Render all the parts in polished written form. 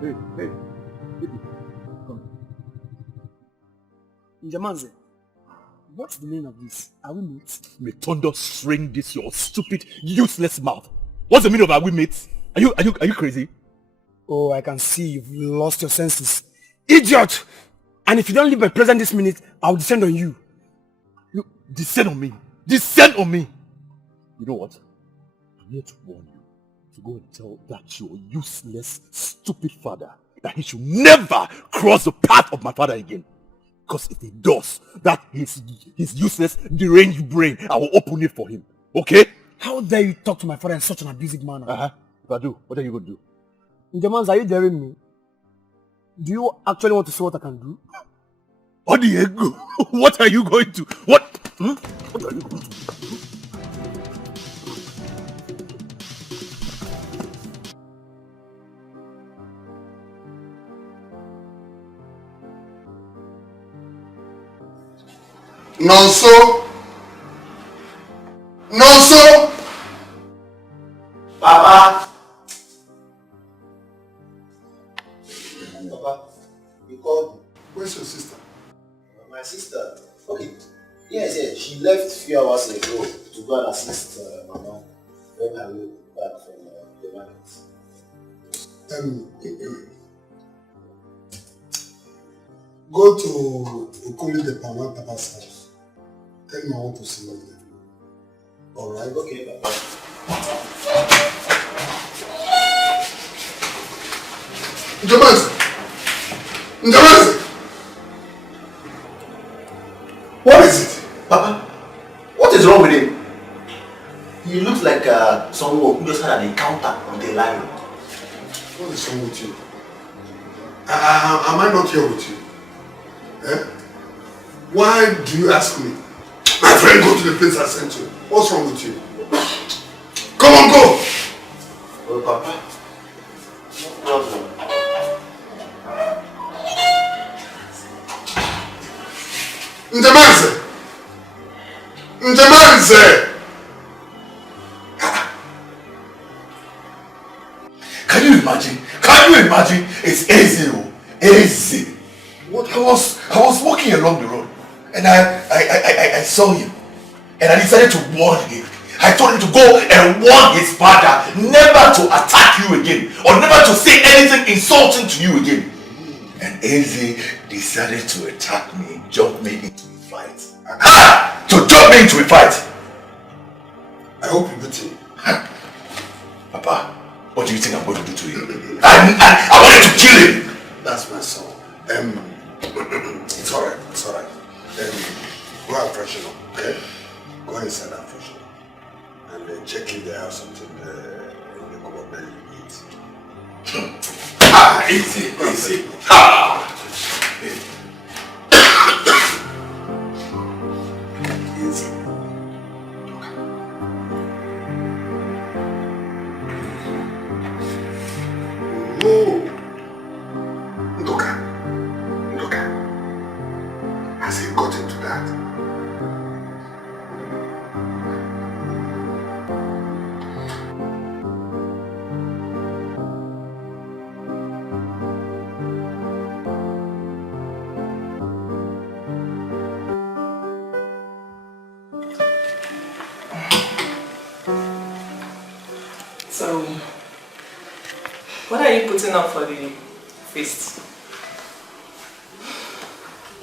Hey. Come. Njamanze, what's the meaning of this? Are we mates? May thunder string this your stupid, useless mouth. What's the meaning of are we mates? Are you crazy? Oh, I can see you've lost your senses. Idiot! And if you don't leave my presence this minute, I'll descend on you. You descend on me. Descend on me. You know what? I'm here to warn you to go and tell that your useless, stupid father that he should never cross the path of my father again. Because if he does, that his useless, deranged brain, I will open it for him. Okay? How dare you talk to my father in such an abusive manner? If I do, what are you going to do? Njamans, are you daring me? Do you actually want to see what I can do? Odiego, what are you going to? What? What are you going to do? Nonso! Papa! Papa, you called me. Where's your sister? My sister? Okay. Yes, she left few hours ago to go and assist Mama when I will back from the market. Go to Okoli the Pama Papa's house. Tell me I want to see you there. Alright? Okay, Papa. Njamanze! What is it? Papa, what is wrong with him? He looks like someone who just had an encounter on the line. What is wrong with you? Am I not here with you? Eh? Why do you ask me? My friend, go to the place I sent you. What's wrong with you? Come on, go! Oh, Papa. No problem. Njamanze! Can you imagine? It's easy. What? I was walking along the road and I saw him and I decided to warn him. I told him to go and warn his father never to attack you again or never to say anything insulting to you again. And Eze decided to attack me, jump me into a fight. To jump me into a fight! I hope you beat him. Papa, what do you think I'm going to do to him? I wanted to kill him! That's my son. It's alright. Go and freshen up, okay? Go inside and freshen up. And check if they have something in the cupboard that you eat. Easy. Easy. No. Ndoka. Has he got into that? So, what are you putting up for the feast?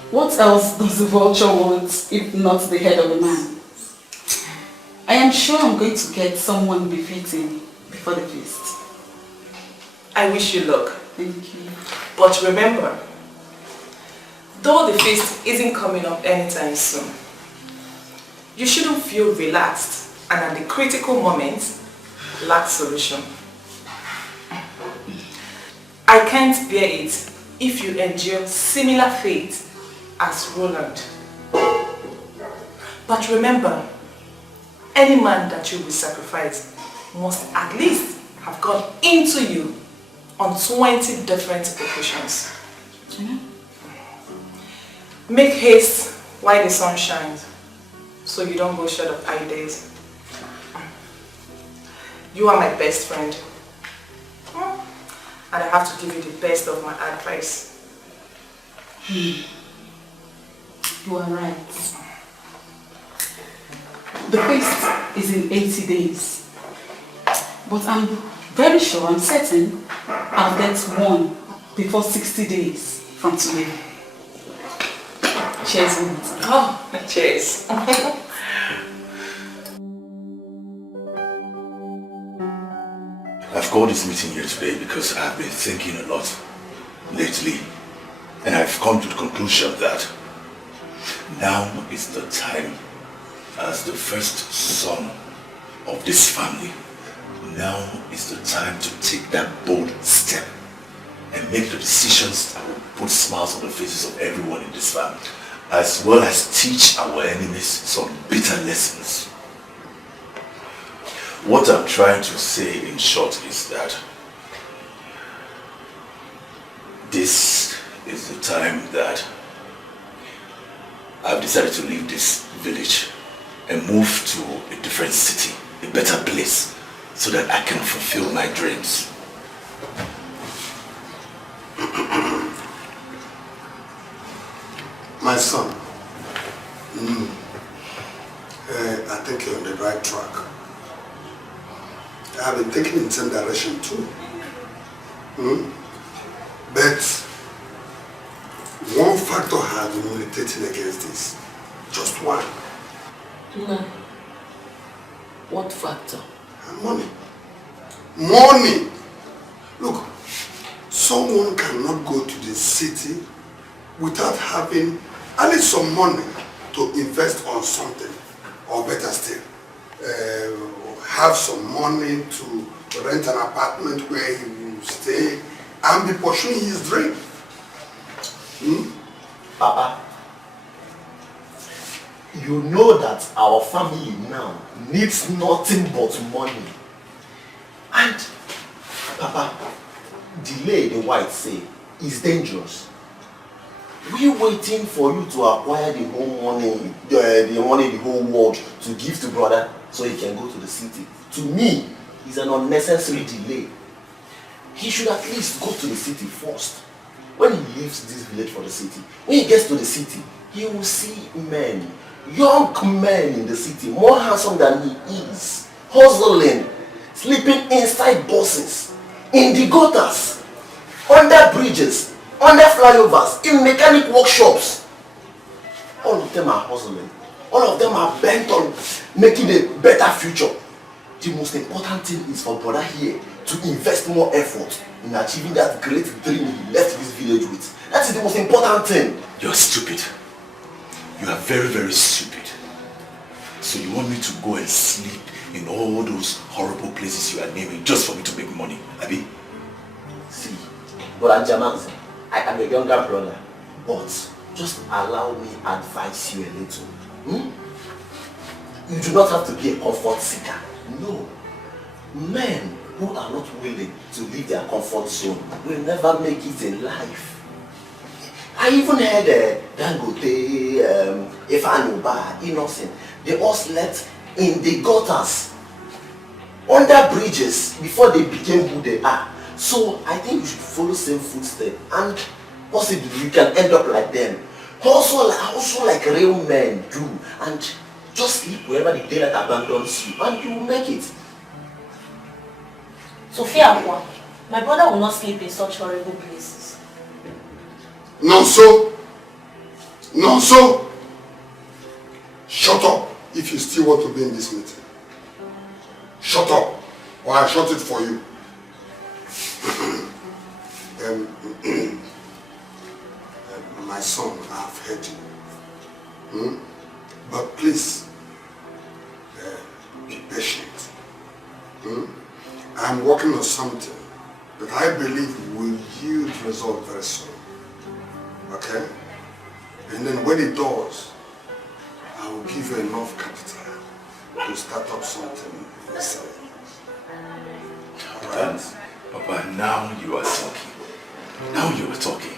What else does the vulture want if not the head of a man? I am sure I'm going to get someone befitting before the feast. I wish you luck. Thank you. But remember, though the feast isn't coming up anytime soon, you shouldn't feel relaxed and at the critical moment lack solution. I can't bear it if you endure similar fate as Roland. But remember, any man that you will sacrifice must at least have gone into you on 20 different occasions. Make haste while the sun shines, so you don't go short of ideas. You are my best friend. and I have to give you the best of my advice. You are right. The feast is in 80 days. But I'm very sure, I'm certain, I'll get one before 60 days from today. Cheers, Wood. Oh, cheers. I've called this meeting here today because I've been thinking a lot lately, and I've come to the conclusion that now is the time, as the first son of this family, now is the time to take that bold step and make the decisions that will put smiles on the faces of everyone in this family, as well as teach our enemies some bitter lessons. What I'm trying to say in short is that this is the time that I've decided to leave this village and move to a different city, a better place, so that I can fulfill my dreams. My son, I think you're on the right track. I've been thinking in the same direction too. But one factor has been militating against this. Just one. No. What factor? Money. Money! Look, someone cannot go to the city without having at least some money to invest on something. Or better still, have some money to rent an apartment where he will stay and be pursuing his dream. Papa, you know that our family now needs nothing but money. And, Papa, delay, the white say, is dangerous. We waiting for you to acquire the whole money, the whole world to give to brother so he can go to the city. To me, it's an unnecessary delay. He should at least go to the city first. When he leaves this village for the city, when he gets to the city, he will see men, young men in the city, more handsome than he is, hustling, sleeping inside buses, in the gutters, under bridges, under flyovers, in mechanic workshops. All of them are hustling. All of them are bent on making a better future. The most important thing is for brother here to invest more effort in achieving that great dream he left this village with. That is the most important thing. You're stupid. You are very, very stupid. So you want me to go and sleep in all those horrible places you are naming just for me to make money, Abi? See, Brother Jamanzi, I am a younger brother, but just allow me advise you a little. You do not have to be a comfort seeker. No. Men who are not willing to leave their comfort zone will never make it in life. I even heard Dangote, Ifanuba, Innocent, they all slept in the gutters, under bridges, before they became who they are. So I think you should follow same footsteps, and possibly you can end up like them. Also like real men do, and just sleep wherever the daylight abandons you, and you will make it. Sophia, my brother will not sleep in such horrible places. Nonso! Nonso! Shut up if you still want to be in this meeting. Shut up, or I shut it for you. My son, I've heard you. But please, be patient. I'm working on something that I believe will yield result very soon. Okay? And then when it does, I will give you enough capital to start up something yourself. Alright? Papa, now you are talking. Now you are talking.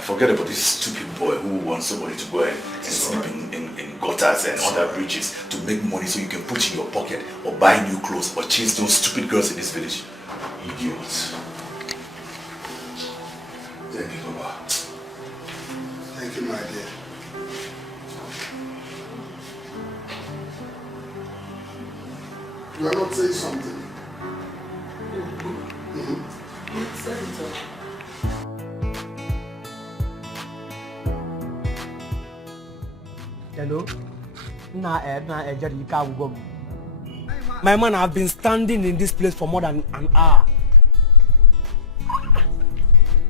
Forget about this stupid boy who wants somebody to go and sleep in gutters and under bridges to make money so you can put in your pocket or buy new clothes or chase those stupid girls in this village. Idiots. Thank you, Papa. Thank you, my dear. You are not saying something. Hello? My man, I've been standing in this place for more than an hour.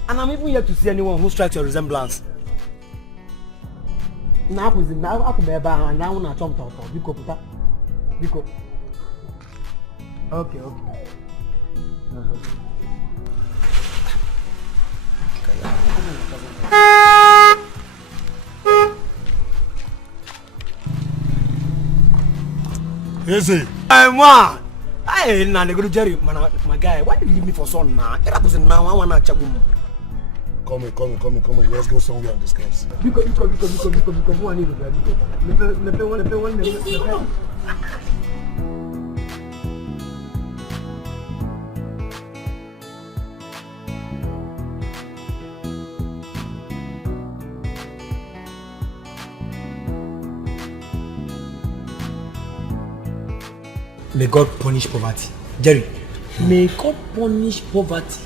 And I'm even yet to see anyone who strikes your resemblance. Now, I'm now tonto. Biko. Okay. Easy. Hey man, hey na go Jerry, man, my guy. Why did you leave me for so now? It happens now. I wanna chabum. Come in. Let's go somewhere and discuss. Because one need to. May God punish poverty. Jerry, may God punish poverty.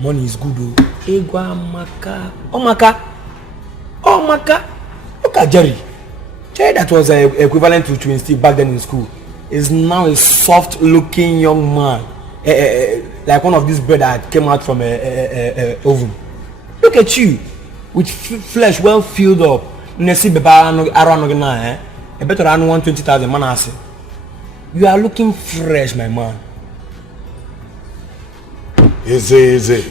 Money is good, oh. Egwa maka. Oh maka. Look at Jerry. Jerry that was equivalent to Twin Steve back then in school is now a soft looking young man. Like one of these bread that came out from a oven. Look at you. With flesh well filled up. Nesi beba around a better than 120,000 man. You are looking fresh, my man. Easy.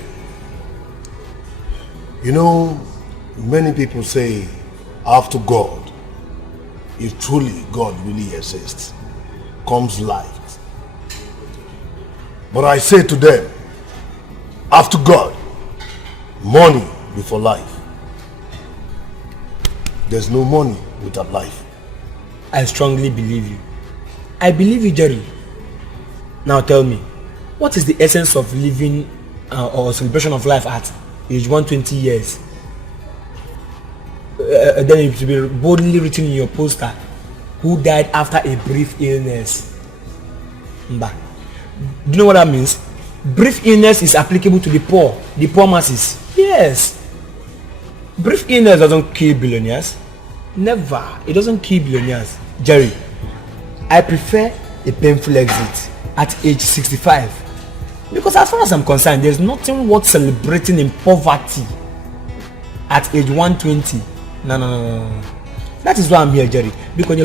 You know, many people say, after God, if truly God really exists, comes life. But I say to them, after God, money before life. There's no money without life. I strongly believe you. I believe you, Jerry. Now tell me, what is the essence of living or celebration of life at age 120 years? Then it will be boldly written in your poster, who died after a brief illness. Mba. Do you know what that means? Brief illness is applicable to the poor masses. Yes. Brief illness doesn't kill billionaires. Never. It doesn't kill billionaires. Jerry, I prefer a painful exit at age 65. Because as far as I'm concerned, there's nothing worth celebrating in poverty at age 120. No. That is why I'm here, Jerry. Because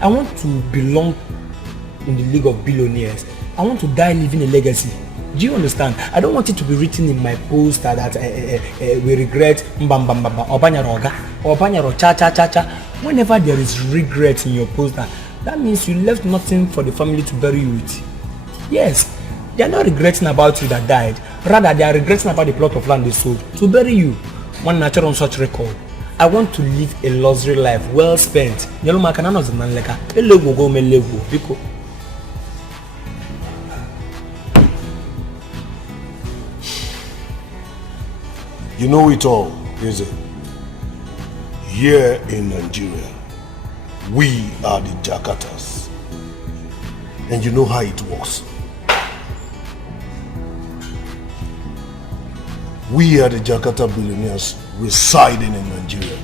I want to belong in the league of billionaires. I want to die leaving a legacy. Do you understand? I don't want it to be written in my poster that we regret cha. Whenever there is regret in your poster, that means you left nothing for the family to bury you with. Yes, they are not regretting about you that died. Rather, they are regretting about the plot of land they sold to bury you. One natural on such record. I want to live a luxury life, well spent. You know it all, is it? Here in Nigeria, we are the Jakatas. And you know how it works. We are the Jakarta billionaires residing in Nigeria.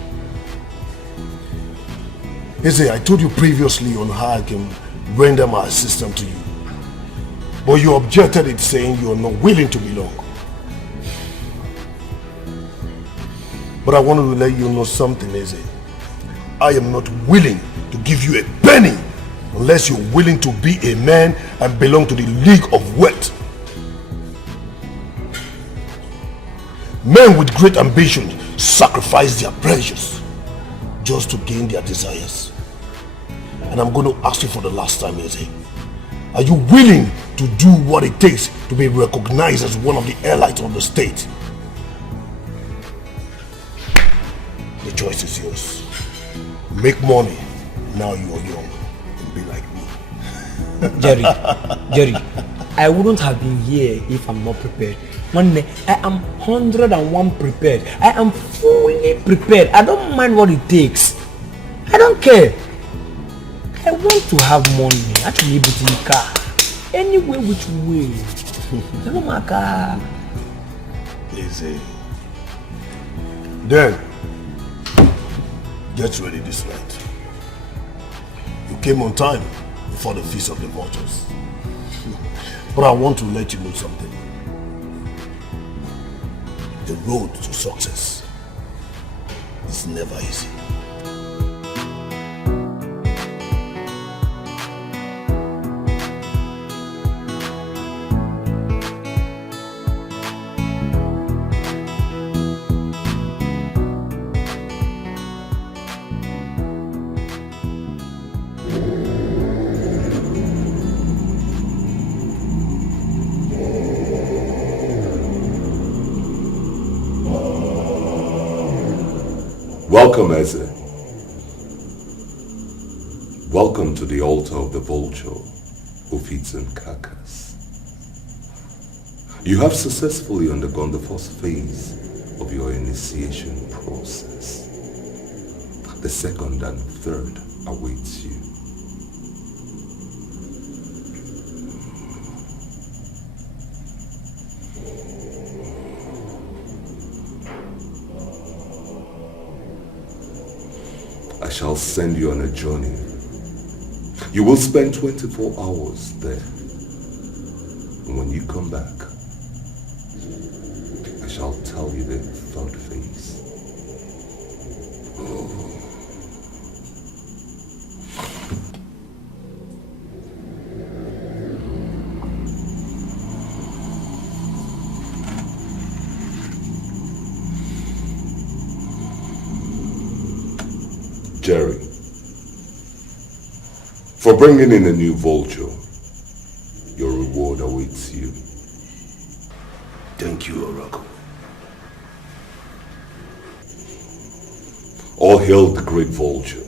Eze, I told you previously on how I can render my assistance to you. But you objected it, saying you are not willing to belong. But I wanted to let you know something, Eze. I am not willing to give you a penny unless you're willing to be a man and belong to the League of Wealth. Men with great ambition sacrifice their pleasures just to gain their desires. And I'm going to ask you for the last time, Eze. Are you willing to do what it takes to be recognized as one of the elites of the state? The choice is yours. Make money, now you are young, and be like me. Jerry, I I wouldn't have been here if I'm not prepared. Monday, I am 101 prepared. I am fully prepared. I don't mind what it takes. I don't care. I want to have money. I can be able to car. Anyway, which way. No matter. Easy. Then, get ready this night. You came on time before the Feast of the Vultures. But I want to let you know something. The road to success is never easy. Welcome, Eze. Welcome to the altar of the vulture who feeds on carcass. You have successfully undergone the first phase of your initiation process. The second and third awaits you. I shall send you on a journey. You will spend 24 hours there. And when you come back, I shall tell you the third phase. Jerry, for bringing in a new vulture, your reward awaits you. Thank you, Oracle. All hail the great vulture.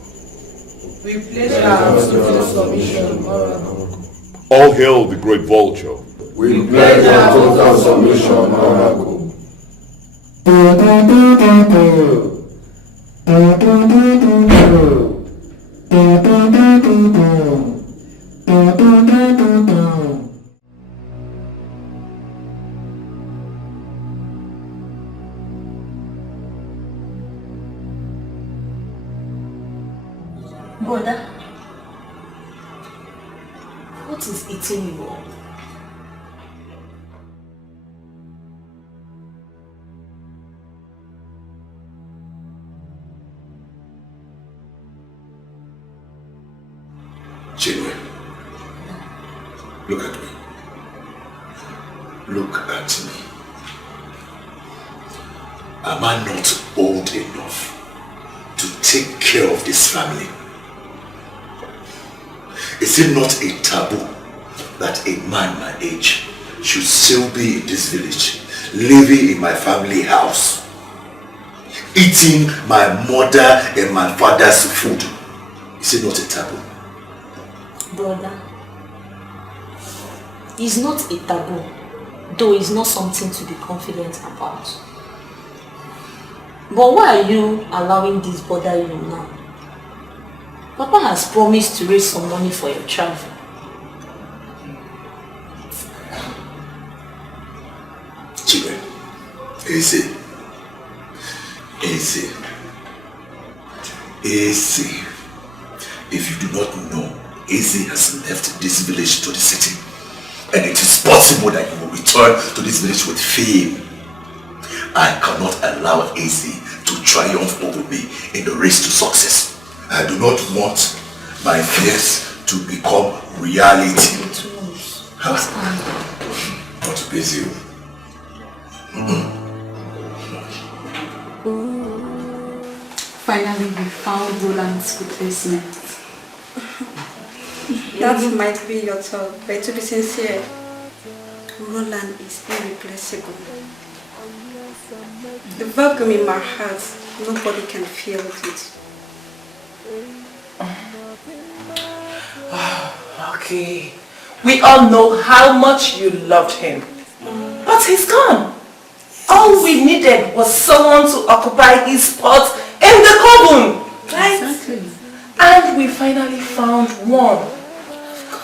We pledge our total submission, Oracle. All hail the great vulture. We pledge our total submission, Oracle. Brother, what is eating you up? Chinwe, look at me. Look at me. Am I not old enough to take care of this family? Is it not a taboo that a man my age should still be in this village, living in my family house, eating my mother and my father's food? Is it not a taboo? Brother, it's not a taboo, though it's not something to be confident about. But why are you allowing this bother you now? Papa has promised to raise some money for your travel. Children, easy. Easy. Easy. If you do not know, Easy has left this village to the city. And it is possible that you will return to this village with fame. I cannot allow Easy to triumph over me in the race to success. I do not want my fears to become reality. Not busy. Finally, we found Roland's replacement. That might be your thought, but to be sincere, Roland is irreplaceable. The vacuum in my heart, nobody can fill it. Okay, We all know how much you loved him. But he's gone. All we needed was someone to occupy his spot in the coven. Right? Exactly. And we finally found one.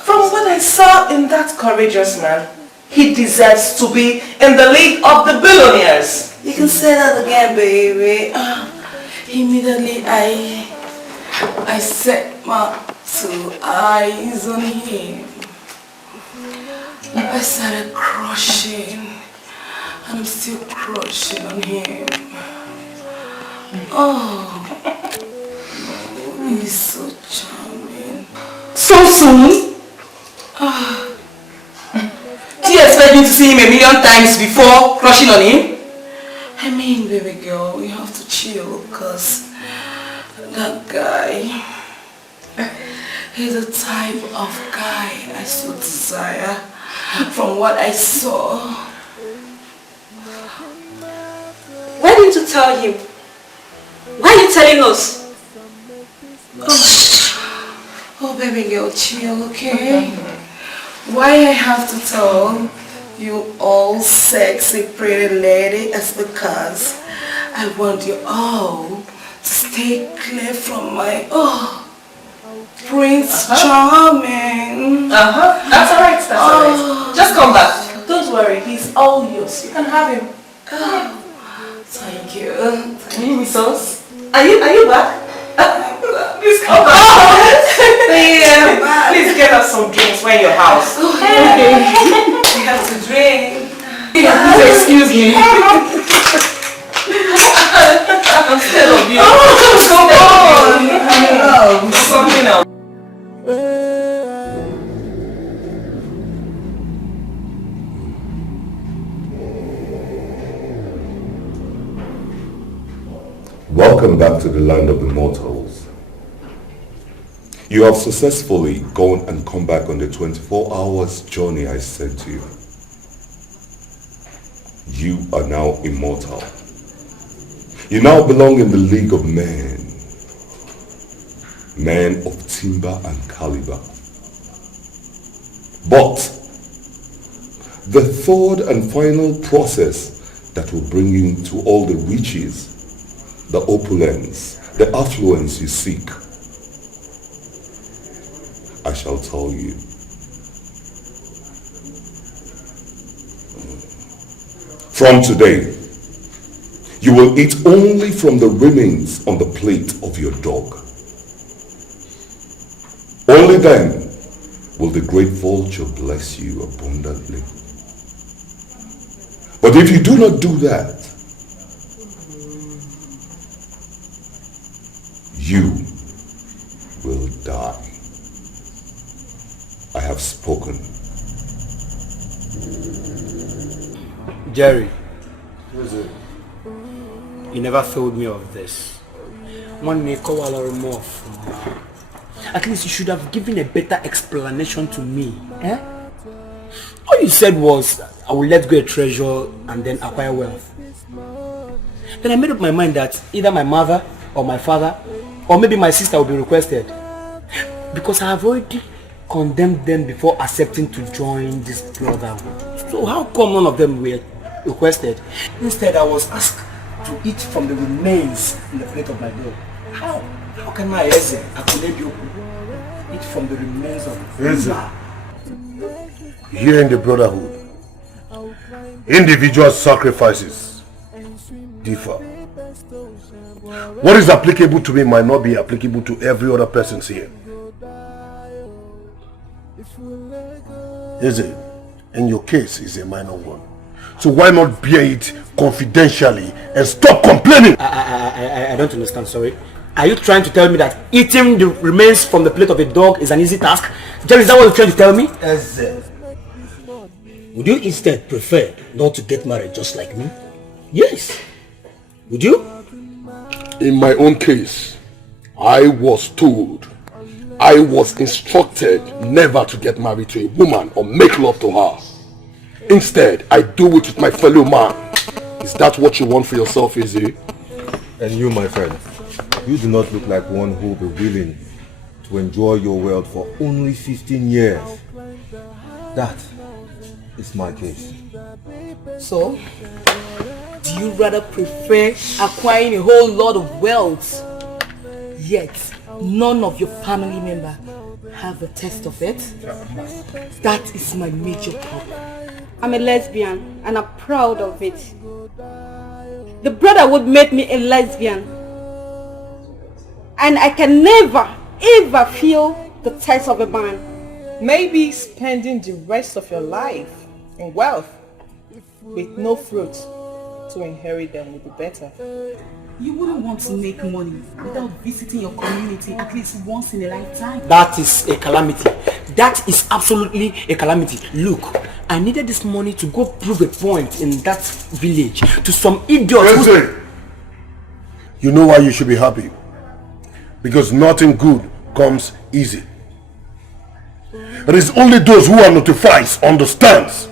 From what I saw in that courageous man, he deserves to be in the league of the billionaires. You can say that again, baby. Immediately I set my 2 eyes on him. I started crushing, and I'm still crushing on him. Oh, he's so charming. So soon? Do you expect me to see him a million times before crushing on him? I mean, baby girl, we have to chill, because that guy, he's the type of guy I so desire from what I saw. Why didn't you tell him? Why are you telling us? Oh, baby girl, chill, okay? Why I have to tell you all sexy pretty lady is because I want you all to stay clear from my Prince Charming. That's alright, alright. Just come back. Don't worry, he's all yours. You can have him. Thank you. Are you with us? Are you back? Please come back. Please get us some drinks. We're in your house. Okay. We have to drink. Please excuse me. I'm scared of you. Come on. Something else. Welcome back to the land of the mortals. You have successfully gone and come back on the 24 hours journey I sent you. You are now immortal. You now belong in the league of men. Men of timber and caliber. But the third and final process that will bring you into all the riches, the opulence, the affluence you seek, I shall tell you. From today, you will eat only from the remains on the plate of your dog. Only then will the great vulture bless you abundantly. But if you do not do that, you will die. I have spoken. Jerry, you never told me of this. One may call a lot more. At least you should have given a better explanation to me. Eh? All you said was, I will let go a treasure and then acquire wealth. Then I made up my mind that either my mother or my father or maybe my sister will be requested. Because I have already condemned them before accepting to join this brotherhood. So how come none of them were requested? Instead, I was asked to eat from the remains in the plate of my dog. How? How can my Eze, eat from the remains of Eze? Here in the brotherhood, individual sacrifices differ. What is applicable to me might not be applicable to every other person here. Eze, in your case, is a minor one. So why not bear it confidentially and stop complaining? I don't understand, sorry. Are you trying to tell me that eating the remains from the plate of a dog is an easy task? Jerry, is that what you're trying to tell me? Eze, would you instead prefer not to get married just like me? Yes. Would you? In my own case, I was told, I was instructed never to get married to a woman or make love to her. Instead, I do it with my fellow man. Is that what you want for yourself, Izzy? And you, my friend, you do not look like one who will be willing to enjoy your wealth for only 15 years. That is my case. So, do you rather prefer acquiring a whole lot of wealth, yet none of your family members have a taste of it? That is my major problem. I'm a lesbian and I'm proud of it. The brotherhood made me a lesbian. And I can never, ever feel the taste of a man. Maybe spending the rest of your life in wealth with no fruit to inherit them would be better. You wouldn't want to make money without visiting your community at least once in a lifetime. That is a calamity. That is absolutely a calamity. Look, I needed this money to go prove a point in that village to some idiots. You know why you should be happy? Because nothing good comes easy. It is only those who are notified understands.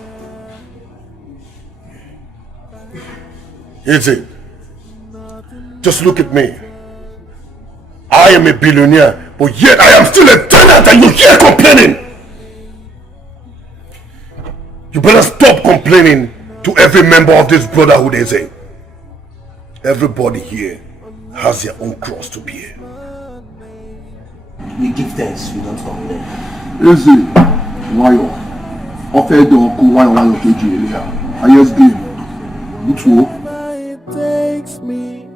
Easy. Just look at me. I am a billionaire, but yet I am still a tenant and you're here complaining. You better stop complaining to every member of this brotherhood, Eze. Everybody here has their own cross to bear. We give thanks, we don't complain. Eze, why you? It takes me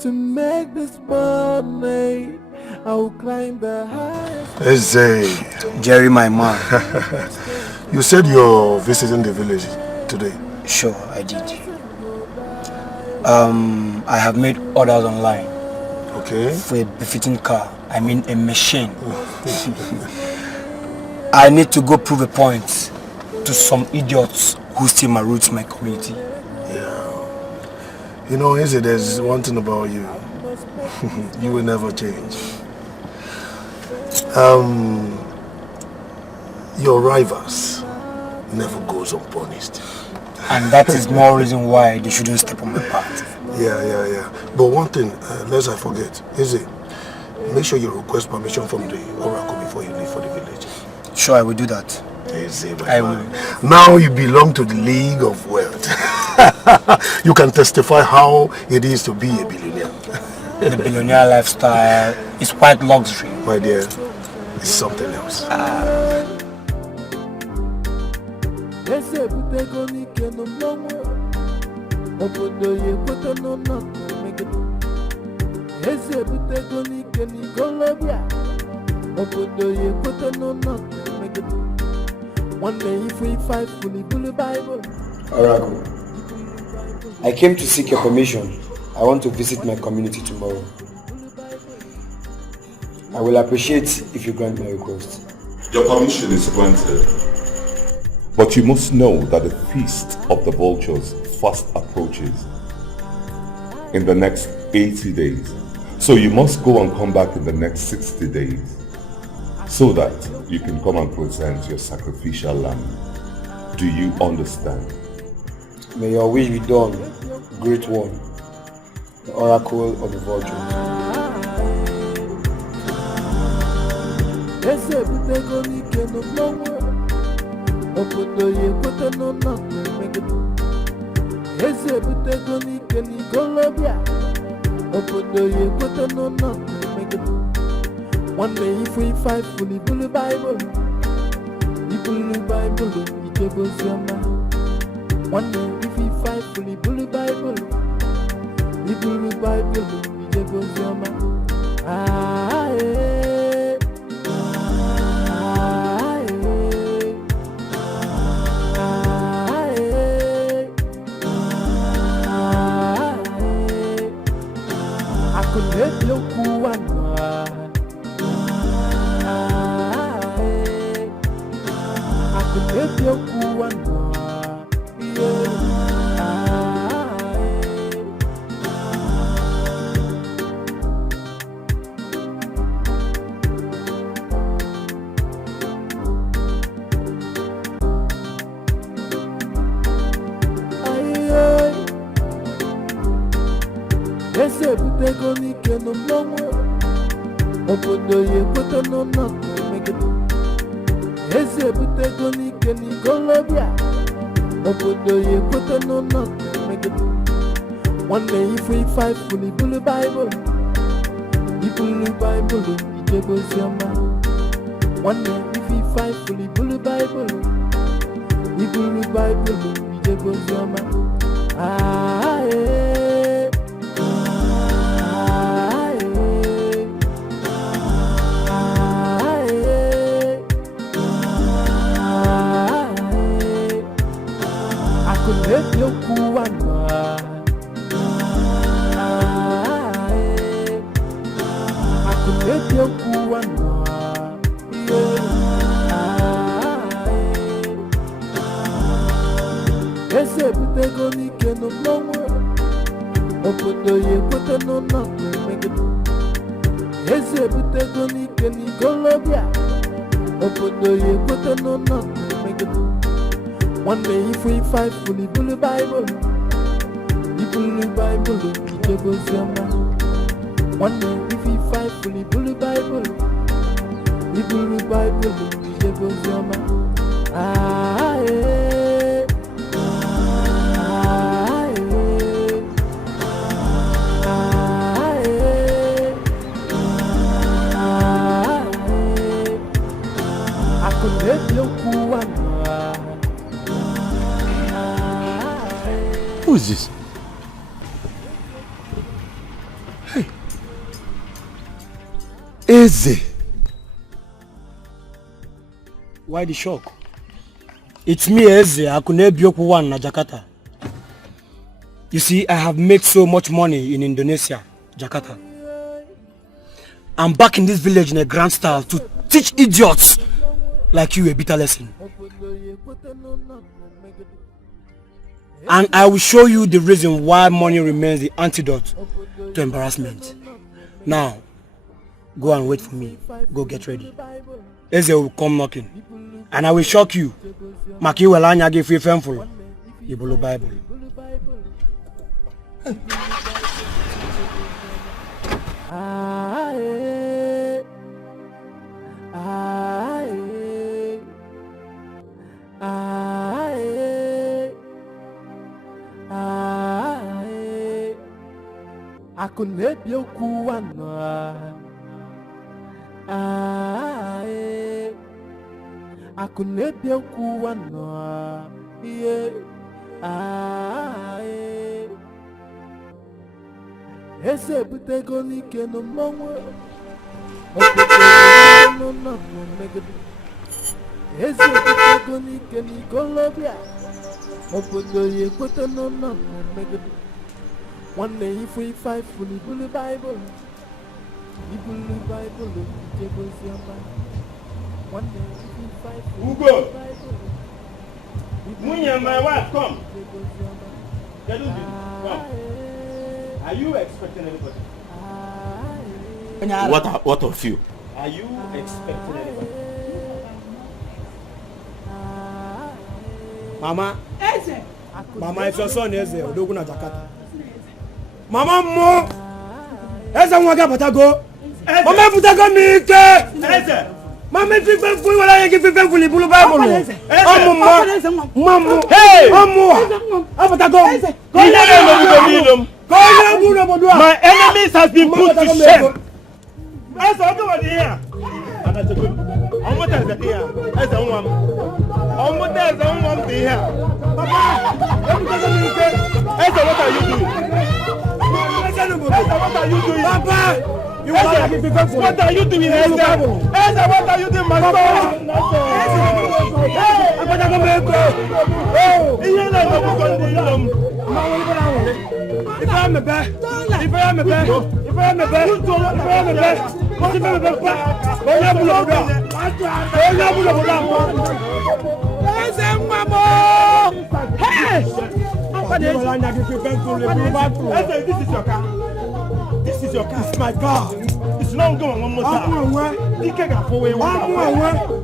to make this money. I will climb the highest. Eze, Jerry, my man. You said you're visiting the village today. Sure, I did. I have made orders online. Okay. For a befitting car. I mean a machine. I need to go prove a point to some idiots who still maroon my community. Yeah. You know, Eze, there's one thing about you. You will never change. Your rivals never goes unpunished. And that is more reason why they shouldn't step on my path. Yeah. But one thing, lest I forget, Eze, make sure you request permission from the Oracle before you leave for the village. Sure, I will do that. Eze, I will. Now you belong to the League of Wealth. You can testify how it is to be a billionaire. The billionaire lifestyle is quite luxury. My dear, it's something else. One day if we fight fully the Bible. Oracle, I came to seek your permission. I want to visit my community tomorrow. I will appreciate if you grant my request. Your permission is granted. But you must know that the feast of the vultures fast approaches in the next 80 days. So you must go and come back in the next 60 days so that you can come and present your sacrificial lamb. Do you understand? May your will be done, great one, the Oracle of the Vultures. One day if we fight fully the Bible, the Bible, one day if we fight fully the Bible, the Bible, I could let you go one. If you eze butego n'ike n'ikolobịa obodo ya ekwete n'ụlọ megide nwanne ife ife ifulu ibulu baịbụl ijebe oziọma nwanne ife ife ifulu ibulu baịbụl ijebe oziọma ese butego n'ike n'ụlọnwa obodo ya ekwete n'ụlọ megide ese butego n'ike n'ikolobịa obodo ya ekwete n'ụlọ megide nwanne ife ife ifulu ibulu baịbụl ijebe oziọma nwanne ife ife ifulu ibulu baịbụl ijebe oziọma Who is this? Hey. Eze. Why the shock? It's me, Eze. Akunebiokwu one na Jakarta. You see, I have made so much money in Indonesia, Jakarta. I'm back in this village in a grand style to teach idiots like you a bitter lesson. And I will show you the reason why money remains the antidote to embarrassment. Now, go and wait for me. Go get ready. Eze will come knocking. And I will shock you. Maki welanya give you faithful. Ibolo Bible. Akunebiokwu wana akunebiokwu wana ese butego n'ike n'ụlọnwa obodo megide eze butego n'ike n'ikolobịa obodo ya ekwete n'ụlọ megide nwanne ife ife ifulu ibulu baịbụl ijebe oziọma nwanne ife ife ifulu Ugo! Munye, my wife, come! Come. Are you expecting anybody? What of you? Are you expecting anybody? Mama, Mama, it's your son Eze, Odoguna Jakarta. Mama mo, Eze mwaga patago. Mama patago mike. Eze. Mama fife fun wala yeke fife fun ibulu Bible. Mama. Hey. Mama. Patago. My enemies has been put to shame. Eze, what do you here? What is it here? Eze, Papa, Eze, what are you doing? What are you doing? Papa, what are you doing, Eze? Eze, what are you doing, my son? This is your car. This is your car. It's my car. It's not going one more time. Dikeh got for one.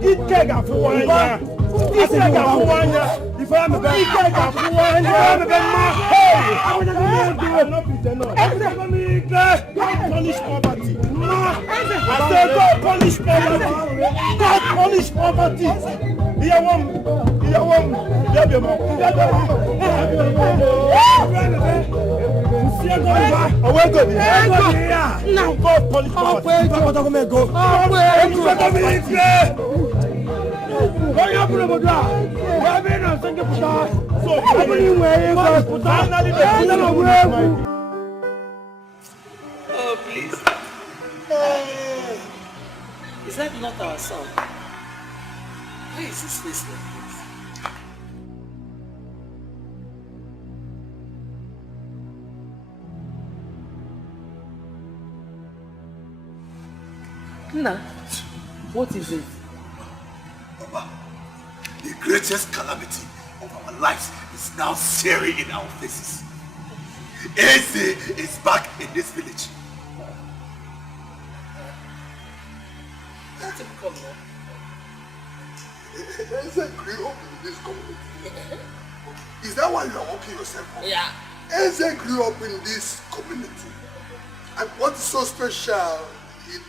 Dikeh got for one. Dikeh got for one. If I am a bad, Dikeh got for one. Hey, I will not pretend. Punish poverty. I said go punish poverty. God punish poverty. Now God punish poverty. Oh, please. Is that not our son? Where is his face like this? Nah, what is it? Papa, the greatest calamity of our lives is now staring in our faces. Eze is back in this village. Let him come now. Eze grew up in this community. Is that why you are walking yourself up? Yeah. Eze grew up in this community. And what's so special in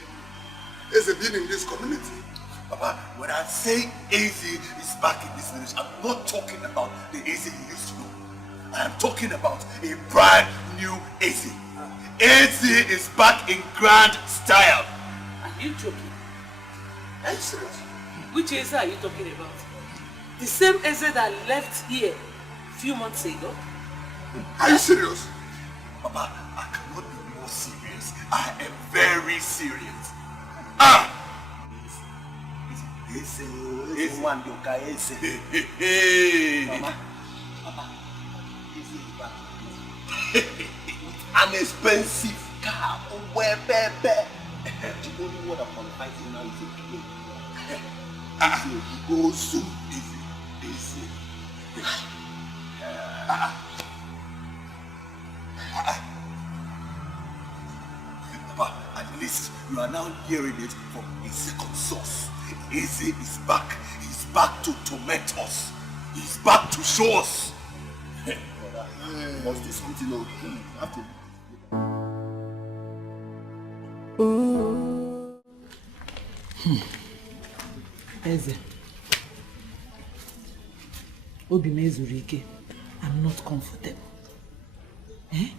Eze being in this community? Papa, when I say Eze is back in this village, I'm not talking about the Eze you used to know. I am talking about a brand new Eze. Eze is back in grand style. Are you joking? Are you serious? Which Eze are you talking about? The same Eze that left here a few months ago? Are you serious? Papa, I cannot be more serious. I am very serious. Ah! Eze one yoka Eze. Mama, Papa, Eze is back. An expensive car. Where baby? The only one that qualifies him now is a plane. Eze, go soon. Eze. Papa, at least you are now hearing it from a second source. Eze is back. He's back to torment us. He's back to show us. Must do something else. Have to. Eze. Obi m ezuru ike. I'm not comfortable. Eh?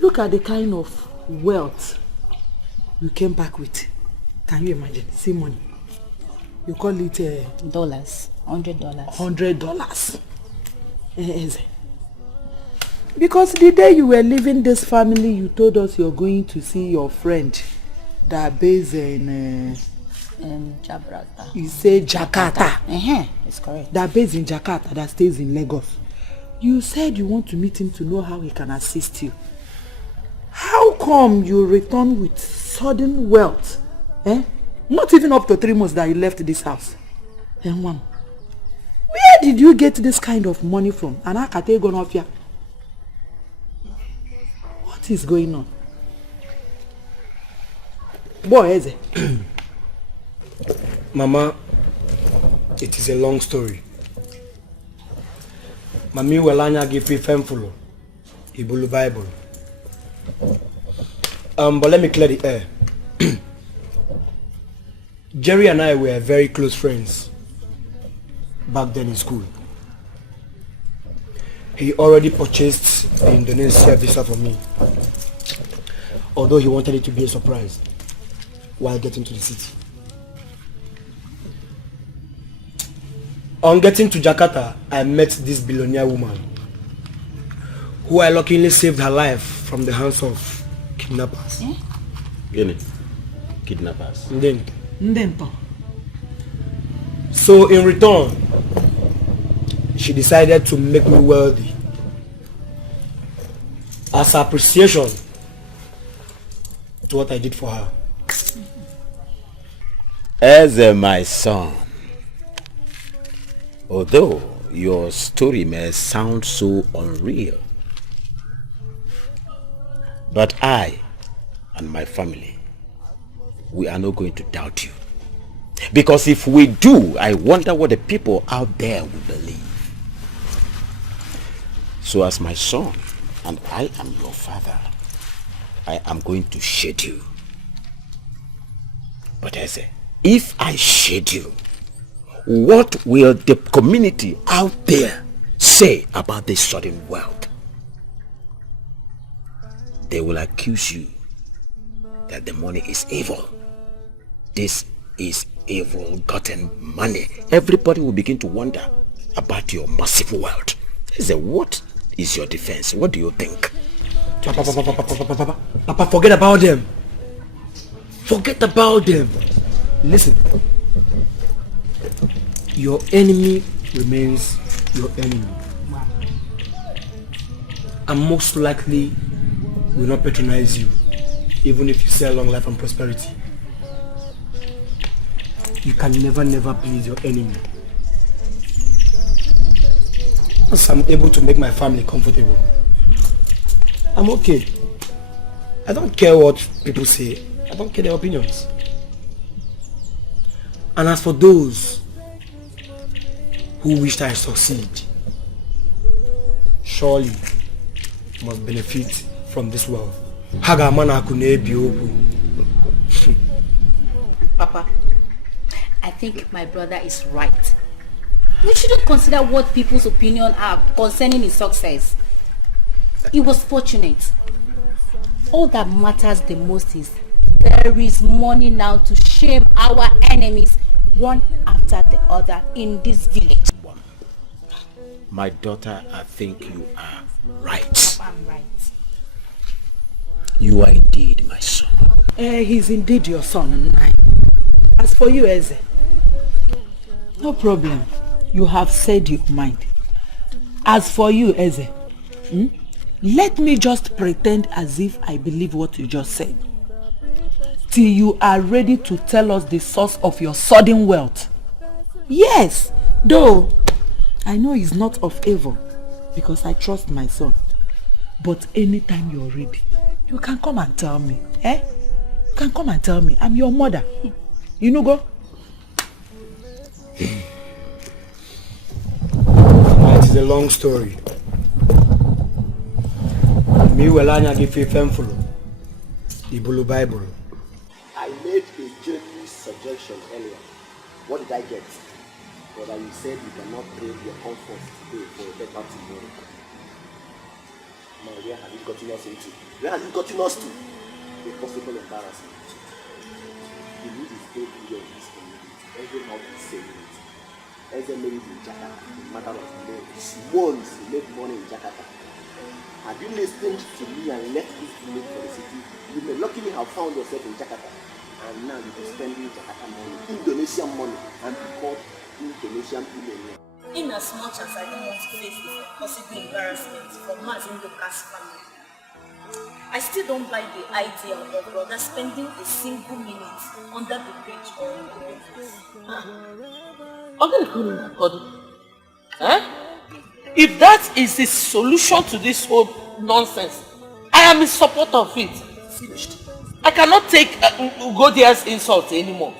Look at the kind of wealth you came back with. Can you imagine? See money. You call it dollars. $100. $100. Eze. Because the day you were leaving this family, you told us you're going to see your friend that based in Jakarta. You say Jakarta. It's correct. That based in Jakarta, that stays in Lagos. You said you want to meet him to know how he can assist you. How come you return with sudden wealth? Not even up to 3 months that you left this house. Where did you get this kind of money from? And I can't go off here. What is going on? Boy, Eze. Mama, it is a long story. Mami welanya give me femfulo. Ibulu Bible. But let me clear the air. Jerry and I were very close friends back then in school. He already purchased the Indonesia visa for me, although he wanted it to be a surprise while getting to the city. On getting to Jakarta, I met this billionaire woman who I luckily saved her life from the hands of kidnappers. Kidnappers? So in return, she decided to make me wealthy as appreciation to what I did for her. As my son, although your story may sound so unreal, but I and my family, we are not going to doubt you. Because if we do, I wonder what the people out there will believe. So as my son, and I am your father, I am going to shed you. But Eze, if I shade you, what will the community out there say about this sudden wealth? They will accuse you that the money is evil. This is evil gotten money. Everybody will begin to wonder about your massive wealth. What is your defense? What do you think? Papa, forget about them. Forget about them. Listen. Your enemy remains your enemy. And most likely will not patronize you, even if you sell long life and prosperity. You can never please your enemy. Once I'm able to make my family comfortable, I'm okay. I don't care what people say. I don't care their opinions. And as for those who wish I succeed, surely must benefit from this wealth. Papa, I think my brother is right. We shouldn't consider what people's opinion are concerning his success. He was fortunate. All that matters the most is there is money now to shame our enemies one after the other in this village. My daughter, I think you are right. Papa, I'm right. You are indeed my son. He's indeed your son and I. As for you, Eze, no problem. You have said your mind. As for you, Eze, let me just pretend as if I believe what you just said. Till you are ready to tell us the source of your sudden wealth. Yes, though I know it's not of evil because I trust my son. But anytime you're ready, you can come and tell me. You can come and tell me. I'm your mother. You know, go. It is a long story. Me welanya give you femful. Ibulu Bible. I made a genuine suggestion earlier. What did I get? Brother, you said you cannot trade your comfort today for a better tomorrow. Now, where have you gotten us into? Where have you gotten us to? A possible embarrassment. The need is very clear in this community. Every mouth is saying it. Eze married in Jakarta, a matter of months. Once he made money in Jakarta. Have you listened to me and left this village for the city? You may luckily have found yourself in Jakarta. And now you'll be spending Jakarta money, Indonesian money, and be called Indonesian millionaire. In as much as I don't want to face the possible embarrassment from Mazin Luka's family, I still don't buy the idea of brother spending a single minute under the bridge or in the river. If that is the solution to this whole nonsense, I am in support of it. Finished. I cannot take Ugodia's insult anymore.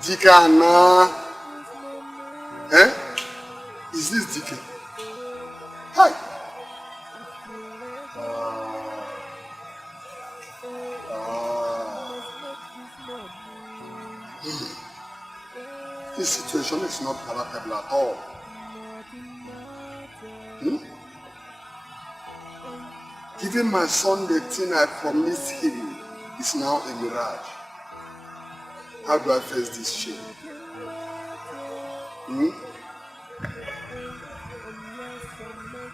Jikana. Is this Dikeh? Hi. This situation is not palatable at all. Giving my son the thing I promised him is now a mirage. How do I face this shame?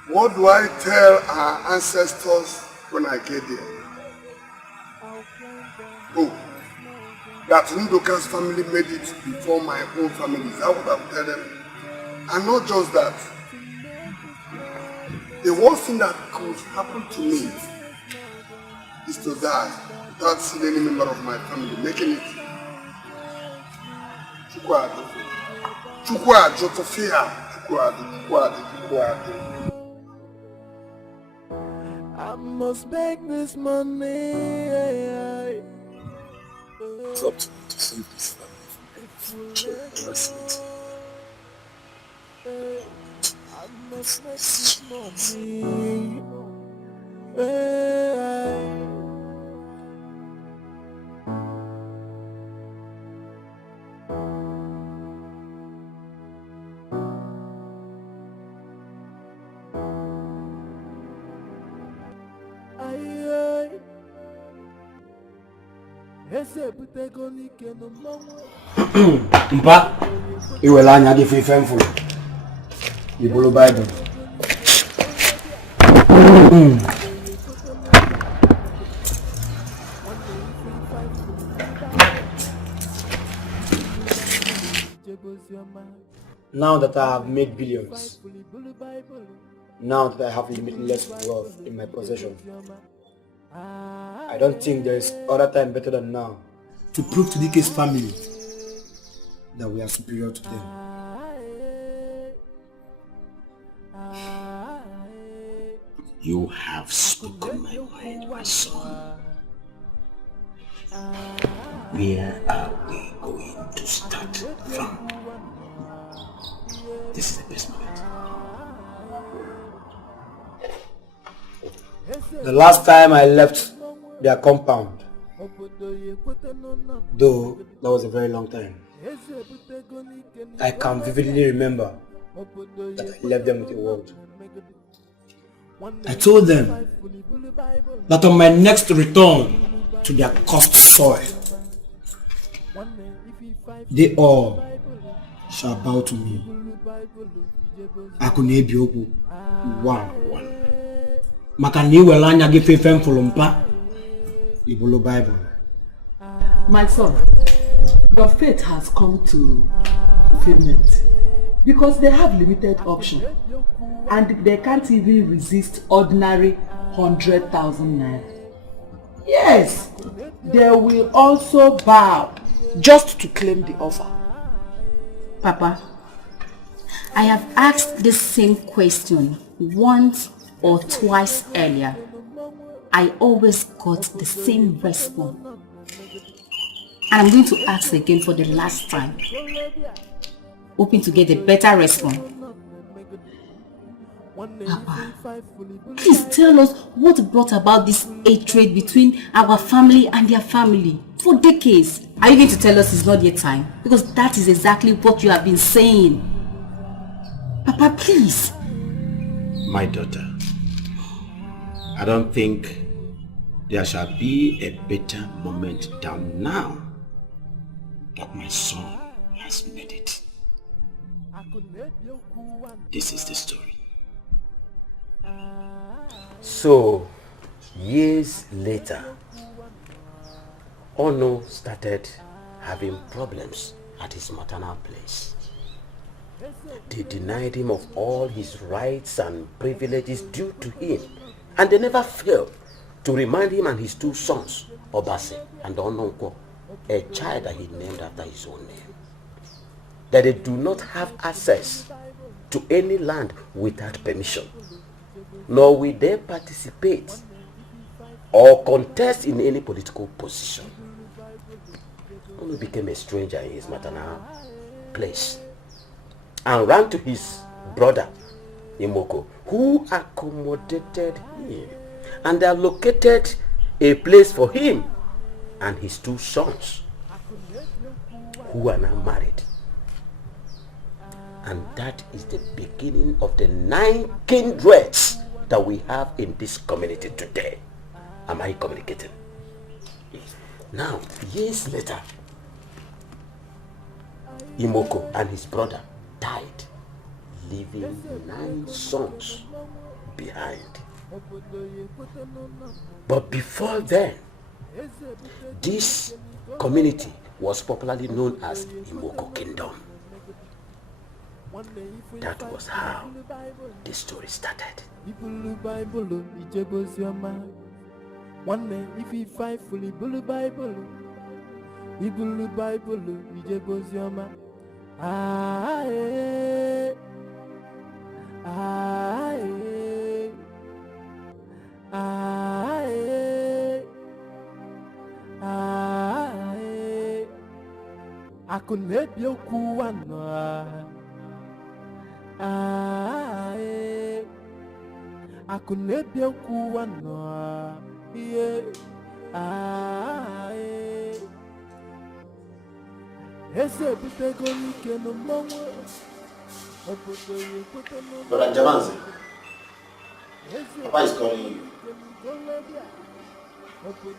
What do I tell our ancestors when I get there? Oh, that Ndoka's family made it before my own family. Is that what I will tell them? And not just that. The worst thing that could happen to me is to die without seeing any member of my family making it. I must beg this money. It's up to me to save this family from Mpa, iwela anya gị fefe mfụrụ. Ibolo Bible. Now that I have made billions, now that I have limitless wealth in my possession, I don't think there is other time better than now to prove to Dikeh's family that we are superior to them. You have spoken my mind, my son. Where are we going to start from? This is the best moment. The last time I left their compound, though that was a very long time, I can vividly remember that I left them with a word. I told them that on my next return to their cursed soil, they all shall bow to me. Akunebiokwu 1:1. Makani welanya gefe fem folompa. Ibolo Bible. My son, your faith has come to fulfillment because they have limited option and they can't even resist ordinary 100,000 naira. Yes, they will also bow just to claim the offer. Papa, I have asked this same question once or twice earlier. I always got the same response. And I'm going to ask again for the last time, hoping to get a better response. Papa, please tell us what brought about this hatred between our family and their family for decades. Are you going to tell us it's not yet time? Because that is exactly what you have been saying. Papa, please. My daughter, I don't think there shall be a better moment than now that my son has made it. This is the story. So, years later, Ono started having problems at his maternal place. They denied him of all his rights and privileges due to him, and they never failed to remind him and his two sons, Obase and Ononko, a child that he named after his own name, that they do not have access to any land without permission, nor will they participate or contest in any political position. Ono became a stranger in his maternal place and ran to his brother Imoko, who accommodated him and allocated a place for him and his two sons, who are now married. And that is the beginning of the 9 kindreds that we have in this community today. Am I communicating? Now, years later, Imoko and his brother died, leaving 9 sons behind. But before then, this community was popularly known as Imoko Kingdom. That was how the story started. Akunebia kuwa no yeah ah ese bitego nike no mongo obodo ye koto no Brother Jamanzi, Papa is calling you.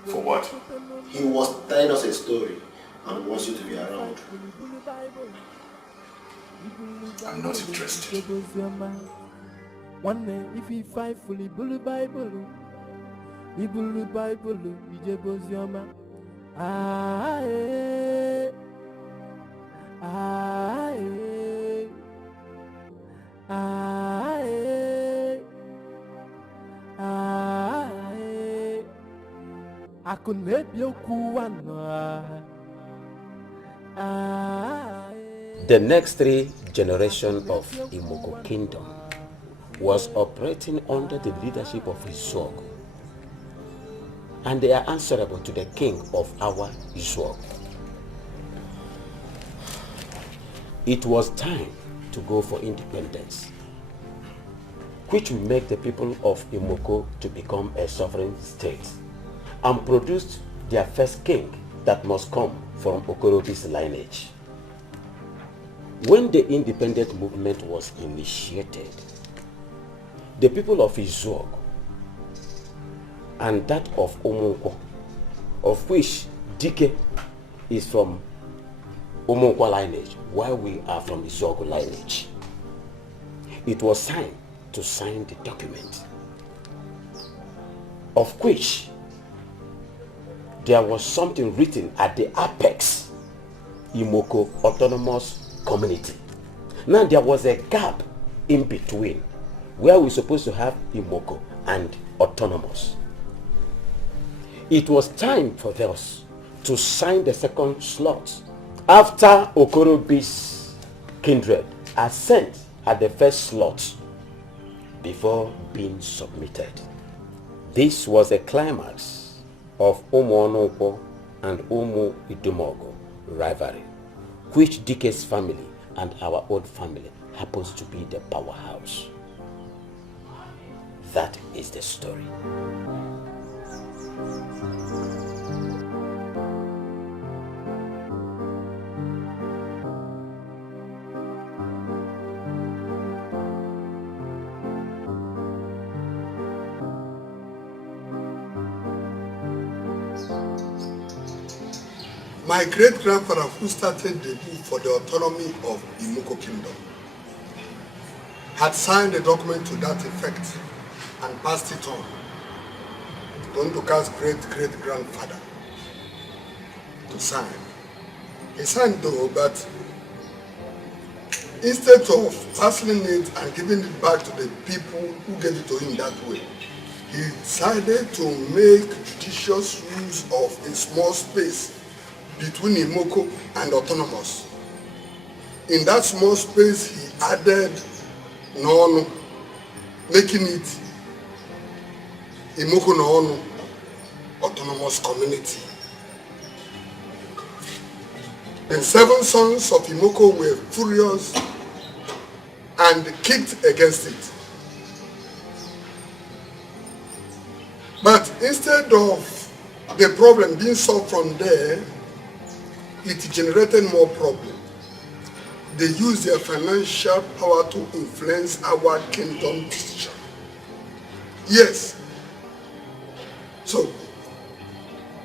For what? He was telling us a story and wants you to be around. I'm not interested. One day if he fight fully bully Bible, he bully Bible, he jebos yama. Ah, eh, ah, eh, ah, eh, ah, eh. I could make you cool one. The next 3 generations of Imoko Kingdom was operating under the leadership of Izuogu, and they are answerable to the king of our Izuogu. It was time to go for independence, which will make the people of Imoko to become a sovereign state and produce their first king that must come from Okorobi's lineage. When the independent movement was initiated, the people of Izuogu and that of Omunkwo, of which Dikeh is from Omunkwo lineage, while we are from Izuogu lineage, it was time to sign the document, of which there was something written at the apex, Imoko Autonomous Community. Now there was a gap in between where we're supposed to have Imoko and Autonomous. It was time for us to sign the second slot after Okorobi's kindred are sent at the first slot before being submitted. This was a climax of Umu Onukwo and Umu Idumogo rivalry, which Dikeh's family and our own family happens to be the powerhouse. That is the story. My great-grandfather, who started the move for the autonomy of Imoko Kingdom, had signed a document to that effect and passed it on to Nduka's great-great-grandfather to sign. He signed though, but instead of passing it and giving it back to the people who gave it to him that way, he decided to make judicious use of a small space between Imoko and Autonomous. In that small space, he added Nono, making it Imoko Nono Autonomous Community. The 7 sons of Imoko were furious and kicked against it. But instead of the problem being solved from there, it generated more problems. They used their financial power to influence our kingdom decision. Yes. So,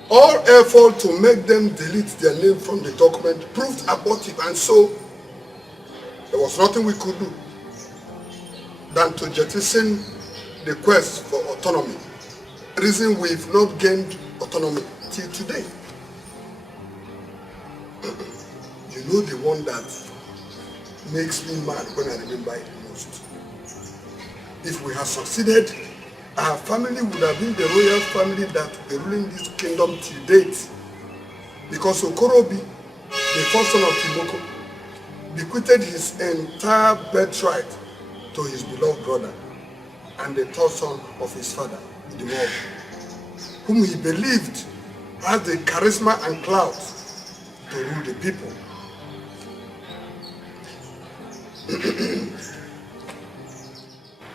all effort to make them delete their name from the document proved abortive, and so there was nothing we could do than to jettison the quest for autonomy. Reason we've not gained autonomy till today. You know the one that makes me mad when I remember it most. If we had succeeded, our family would have been the royal family that would be ruling this kingdom till date. Because Okorobi, the first son of Imoko, bequeathed his entire birthright to his beloved brother and the third son of his father, Idumogo, whom he believed had the charisma and clout to rule the people.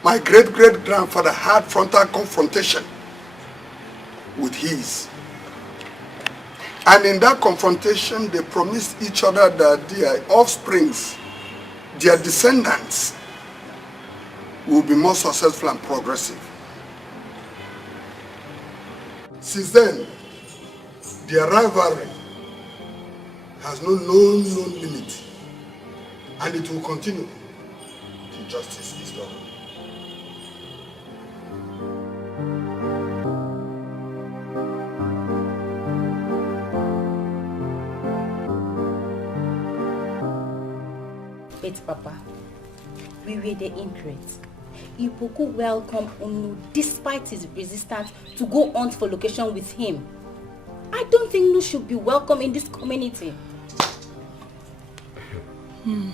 my great-great-grandfather had frontal confrontation with his. And in that confrontation, they promised each other that their offsprings, their descendants, will be more successful and progressive. Since then, their rivalry has no known limit, and it will continue till justice is done. Wait, Papa. We were the ingrates. Ipoku welcomed Unu despite his resistance to go on for location with him. I don't think Unu should be welcome in this community. You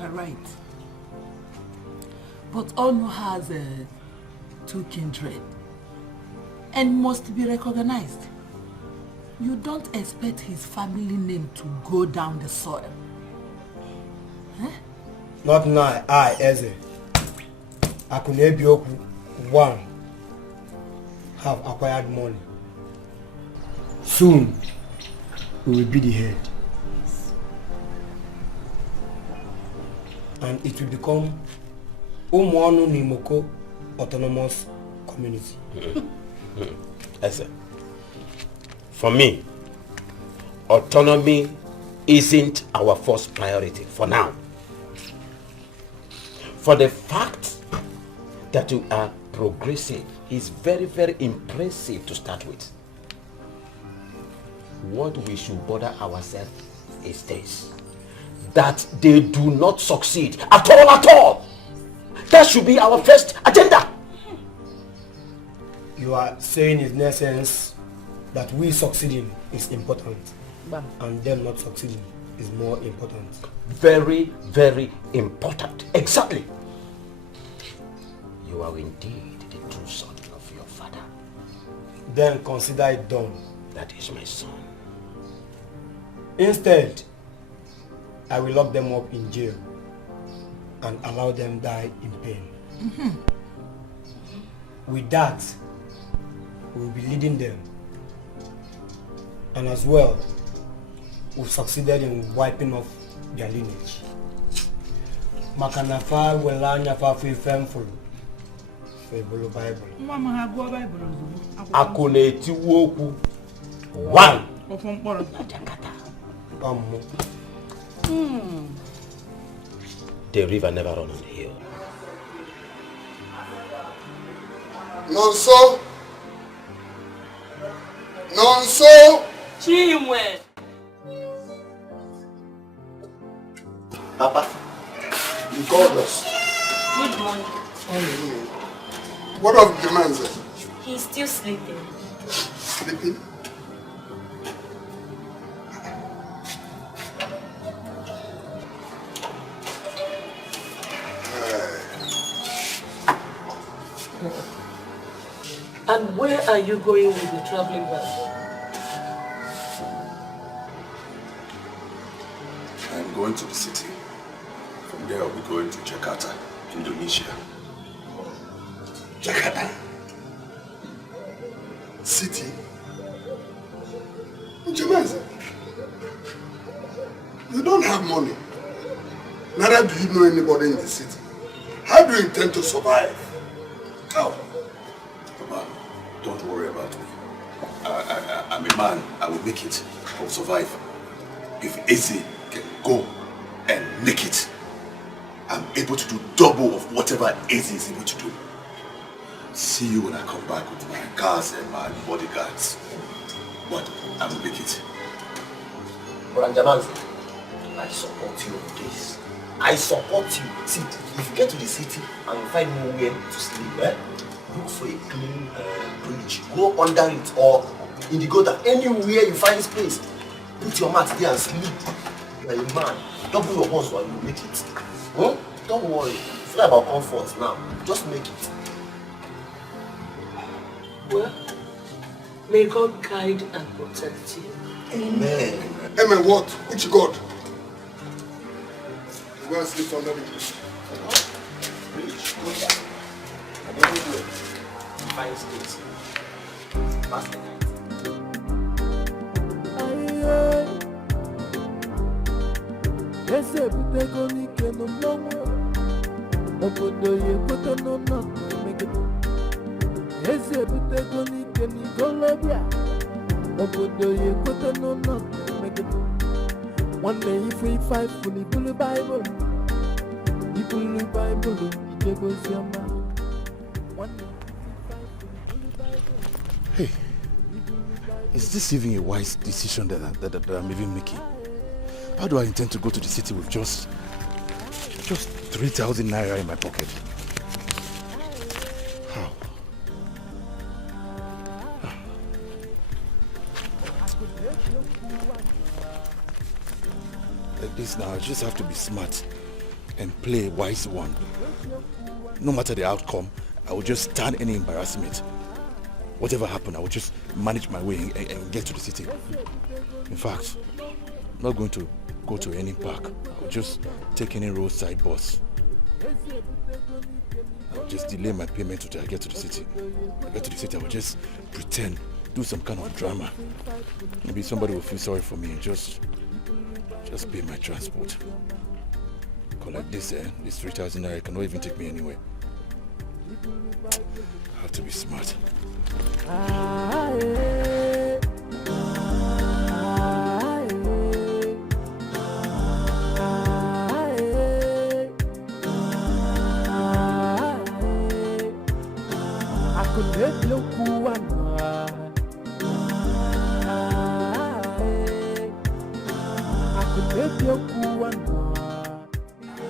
are right. But Onu has two kindred and must be recognized. You don't expect his family name to go down the soil. Huh? Not now, I, Eze. Akunebi Oku, one, have acquired money. Soon, we will be the head. And it will become Umuanu Nimoko Autonomous Community. Eze, for me, autonomy isn't our first priority for now. For the fact that you are progressive is very, very impressive to start with. What we should bother ourselves is this: that they do not succeed at all. That should be our first agenda. You are saying in essence that we succeeding is important, and them not succeeding is more important. Very, very important. Exactly. You are indeed the true son of your father. Then consider it done. That is my son. Instead, I will lock them up in jail and allow them die in pain. With that, we will be leading them. And as well, we've succeeded in wiping off their lineage. Makanafa welanya fa fi femful. Ebele Bible. Mama ha go Bible. Akuneti woku. One. The river never runs on the hill. Nonso. Nonso. Chimwe. Papa, you called us. Good morning. What of the man, sir? He's still sleeping. Sleeping? And where are you going with the traveling bag? I'm going to the city. From there I'll be going to Jakarta, Indonesia. Jakarta? City? Jamaica, you don't have money. Neither do you know anybody in the city. How do you intend to survive? How? Papa, don't worry about me. I'm a man. I will make it. I will survive. If Eze can go and make it, I'm able to do double of whatever Eze is able to do. See you when I come back with my cars and my bodyguards. But I will make it. Branjamanzi, I support you on this. I support you. See, if you get to the city and you find nowhere to sleep, look for a clean bridge. Go under it or in the gutter. Anywhere you find space, put your mat there and sleep. You are a man. Double your horse while you make it. Don't worry. It's not about comfort now. Just make it. Well, may God guide and protect you. Amen. Amen what? Which God? Go and sleep under the tree. bridge, go back. And everywhere, fine streets. Pass the night. Ese butego nike no mlongo Obodo ye kote no no megede Ese butego nike ni golobia Obodo ye kote no no megede One day if we fight fully Bible Ibulu Bible Ijego Siama One day Hey, is this even a wise decision that I'm even making? How do I intend to go to the city with just 3,000 naira in my pocket? How? Like this now, I just have to be smart and play a wise one. No matter the outcome, I will just stand any embarrassment. Whatever happened, I will just manage my way and get to the city. In fact, I'm not going to go to any park. I'll just take any roadside bus. I'll just delay my payment until I get to the city. When I get to the city, I will just pretend, do some kind of drama. Maybe somebody will feel sorry for me and just pay my transport. Because like this, this 3,000 naira cannot even take me anywhere. I have to be smart.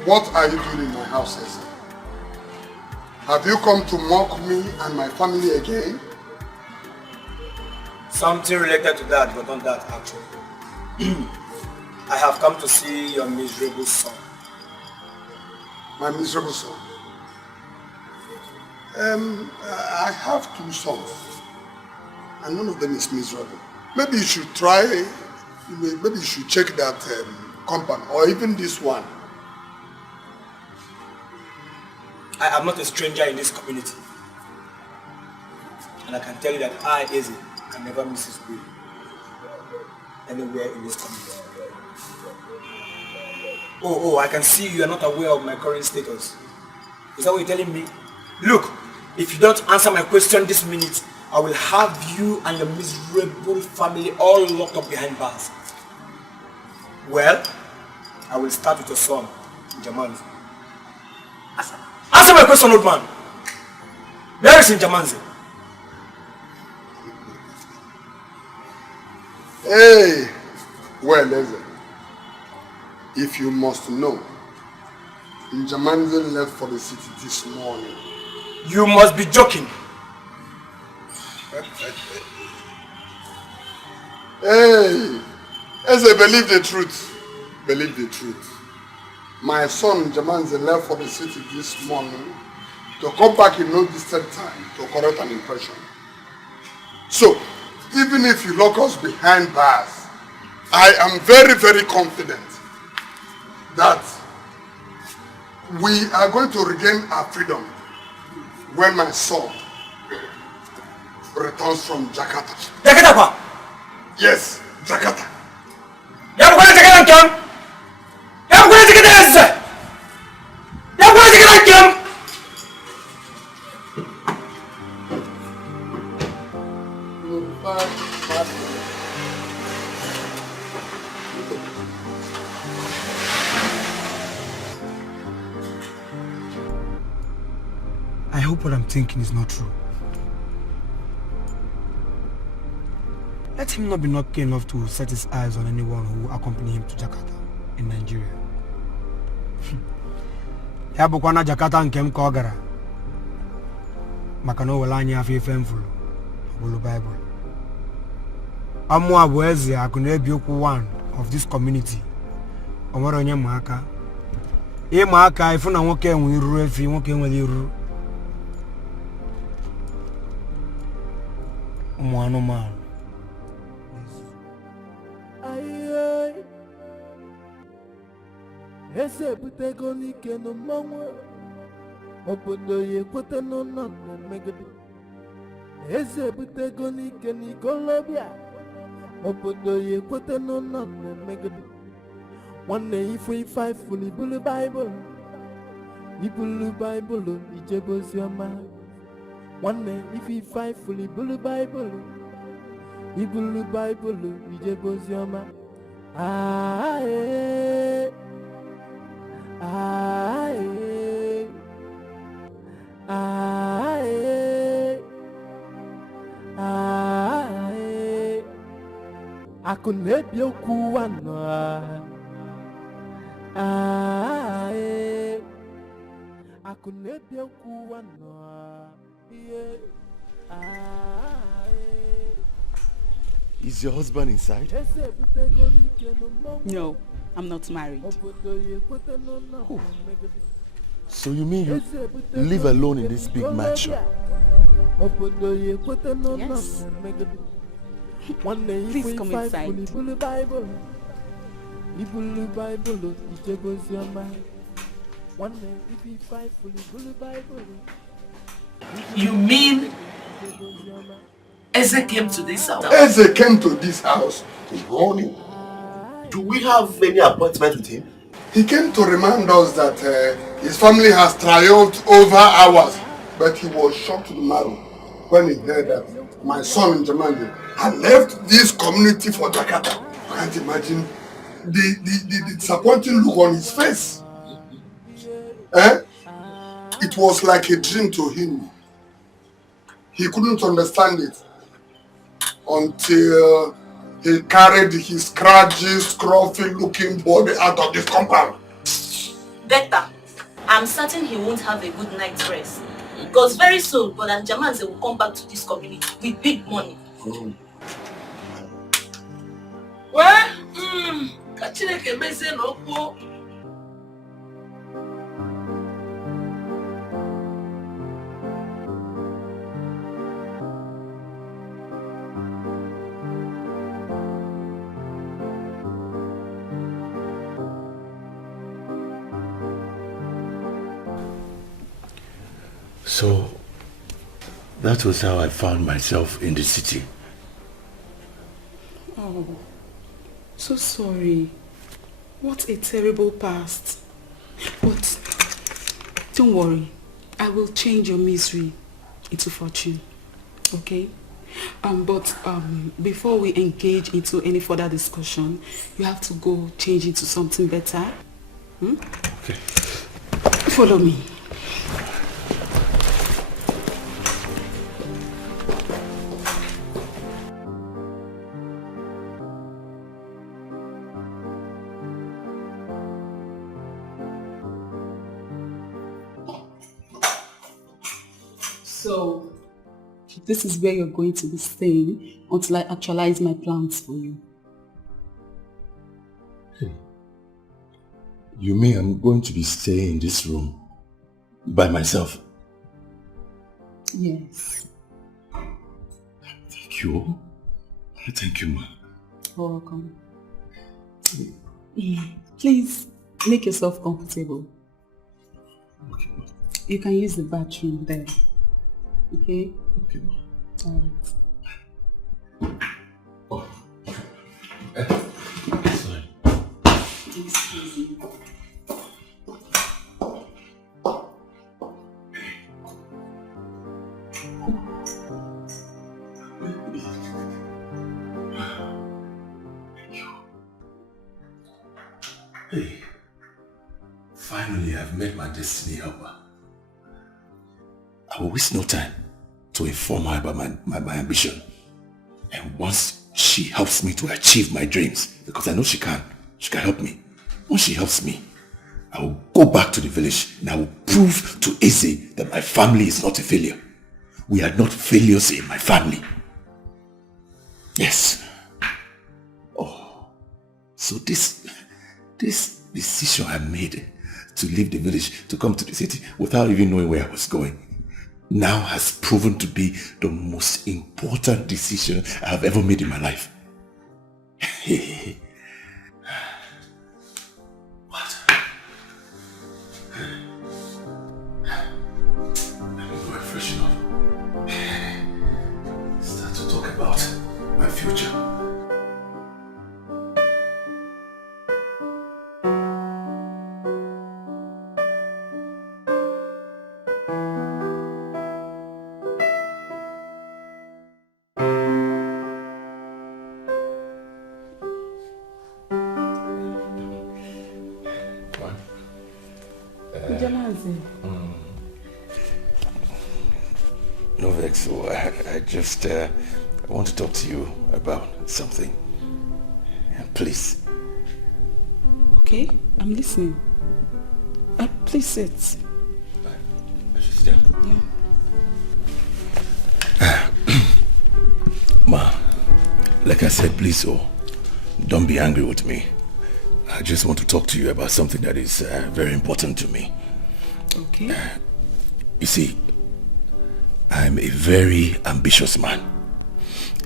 What are you doing in my house, Eze? Have you come to mock me and my family again? Something related to that, but not that actually. I have come to see your miserable son. My miserable son? I have 2 sons, and none of them is miserable. Maybe you should try, maybe you should check that compound, or even this one. I am not a stranger in this community. And I can tell you that I, Eze, can never miss his way anywhere in this community. Oh, I can see you are not aware of my current status. Is that what you're telling me? Look, if you don't answer my question this minute, I will have you and your miserable family all locked up behind bars. Well, I will start with your son, Jamanzi. Answer my question, old man. Where is Jamanzi? Hey, well, Eze, if you must know, Njamanze left for the city this morning. You must be joking. Hey, Eze, believe the truth. Believe the truth. My son Njamanze left for the city this morning to come back in no distant time to correct an impression. So, even if you lock us behind bars, I am very, very confident that we are going to regain our freedom when my son returns from Jakarta. Jakarta? Yes, Jakarta. I hope what I'm thinking is not true. Let him not be lucky enough to set his eyes on anyone who will accompany him to Jakarta in Nigeria. Ya bukwana Jakarta nkem ka ogara. Maka no wala anya afi femfulu. Bulu Bible. Amu abu eze akuna ebiokwu one of this community. Omoro onye maaka. E maaka ifu na nwoke enwe iru efi nwoke enwe iru. Umwano man. Ese butego nike no mongwe obodo ya ekwete n'ụlọ na-emegide eze ebutego n'ike n'ikolobịa obodo ya ekwete n'ụlọ na-emegide nwanne ife ifulu ibulu baịbụl ijebe oziọma nwanne ife ifulu ibulu baịbụl ijebe oziọma ae ae ae ae akụ na-ebi okwu anọ ae akụ na-ebi okwu anọ ihe ae. Is your husband inside? No, I'm not married. Oh. So you mean you live alone in this big mansion? Yes. Please come inside. You mean Eze came to this house? Eze came to this house. Good morning. Do we have any appointment with him? He came to remind us that his family has triumphed over ours, but he was shocked to the marrow when he heard that my son in Jamani had left this community for Jakarta. I can't imagine the disappointing look on his face. It was like a dream to him. He couldn't understand it until he carried his scratchy, scruffy-looking body out of this compound. Better. I'm certain he won't have a good night's rest. Because very soon, Brother Jamanze will come back to this community with big money. Well, Kachineke meze no po. So, that was how I found myself in the city. Oh, so sorry. What a terrible past. But don't worry. I will change your misery into fortune. Okay? But before we engage into any further discussion, you have to go change into something better. Okay. Follow me. So, this is where you're going to be staying until I actualize my plans for you. Hey, you mean I'm going to be staying in this room by myself? Yes. Thank you. Thank you, ma. You're welcome. Please, make yourself comfortable. Okay. You can use the bathroom there. Okay? Okay, ma. Alright. Oh. Sorry. Excuse me. Hey, finally I've met my destiny helper. I will waste no time to inform her about my ambition. And once she helps me to achieve my dreams, because I know she can help me. Once she helps me, I will go back to the village and I will prove to Eze that my family is not a failure. We are not failures in my family. Yes. Oh, so this decision I made to leave the village to come to the city without even knowing where I was going now has proven to be the most important decision I have ever made in my life. What? freshen up. Start to talk about my future. No vex, so I just want to talk to you about something. Please. Okay, I'm listening. Please sit. I should sit down. Yeah. Ma, like I said, please, don't be angry with me. I just want to talk to you about something that is very important to me. Okay. You see, I'm a very ambitious man,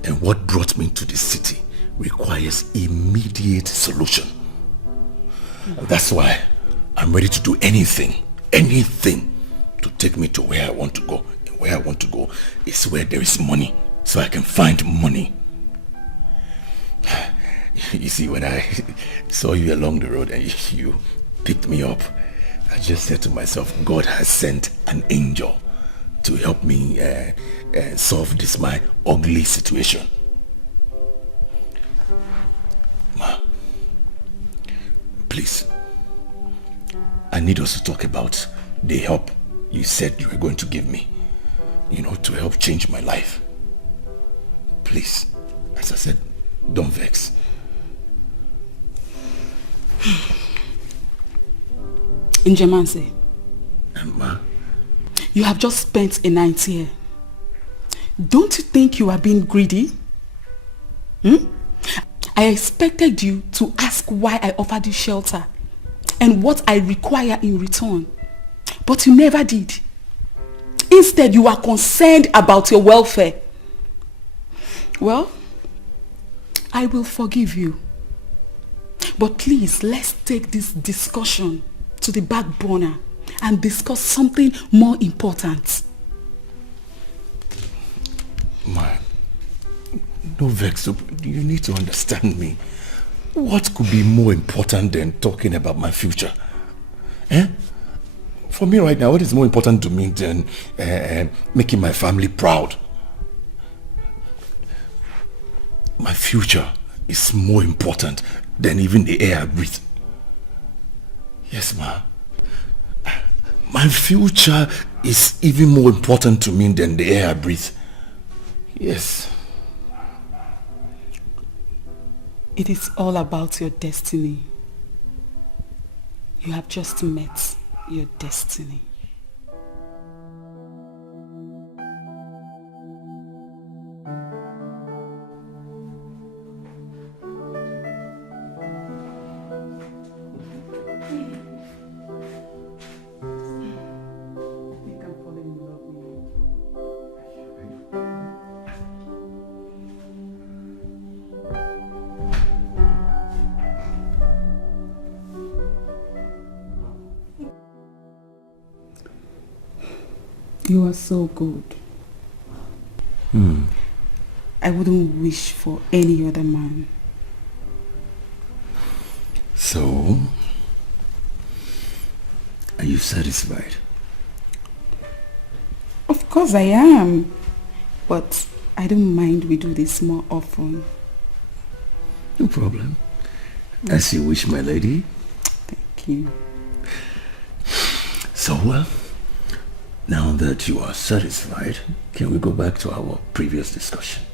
and what brought me to this city requires immediate solution. That's why I'm ready to do anything to take me to where I want to go. And where I want to go is where there is money, so I can find money. You see, when I saw you along the road and you picked me up, I just said to myself, God has sent an angel to help me solve this my ugly situation. Ma, please, I need us to talk about the help you said you were going to give me, to help change my life. Please, as I said, don't vex. Njemanze, Ma, you have just spent a night here. Don't you think you are being greedy? I expected you to ask why I offered you shelter and what I require in return, but you never did. Instead, you are concerned about your welfare. Well, I will forgive you. But please, let's take this discussion to the back burner and discuss something more important. Ma, no vex, you need to understand me. What could be more important than talking about my future? For me right now, what is more important to me than making my family proud? My future is more important than even the air I breathe. Yes, ma. My future is even more important to me than the air I breathe. Yes. It is all about your destiny. You have just met your destiny. You are so good. I wouldn't wish for any other man. So, are you satisfied? Of course I am. But I don't mind we do this more often. No problem. As you wish, my lady. Thank you. So, now that you are satisfied, can we go back to our previous discussion?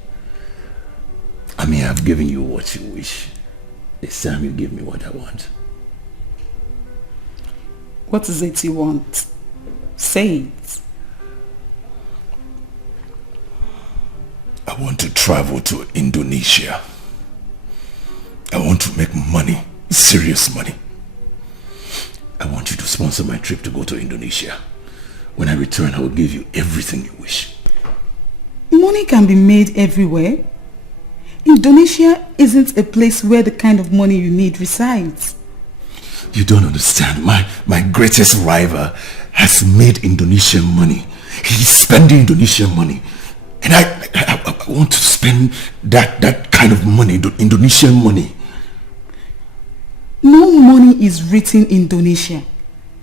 I mean, I've given you what you wish. This time you give me what I want. What is it you want? Say it. I want to travel to Indonesia. I want to make money, serious money. I want you to sponsor my trip to go to Indonesia. When I return, I will give you everything you wish. Money can be made everywhere. Indonesia isn't a place where the kind of money you need resides. You don't understand. My greatest rival has made Indonesian money. he's spending Indonesian money. And I want to spend that kind of money, Indonesian money. No money is written Indonesian.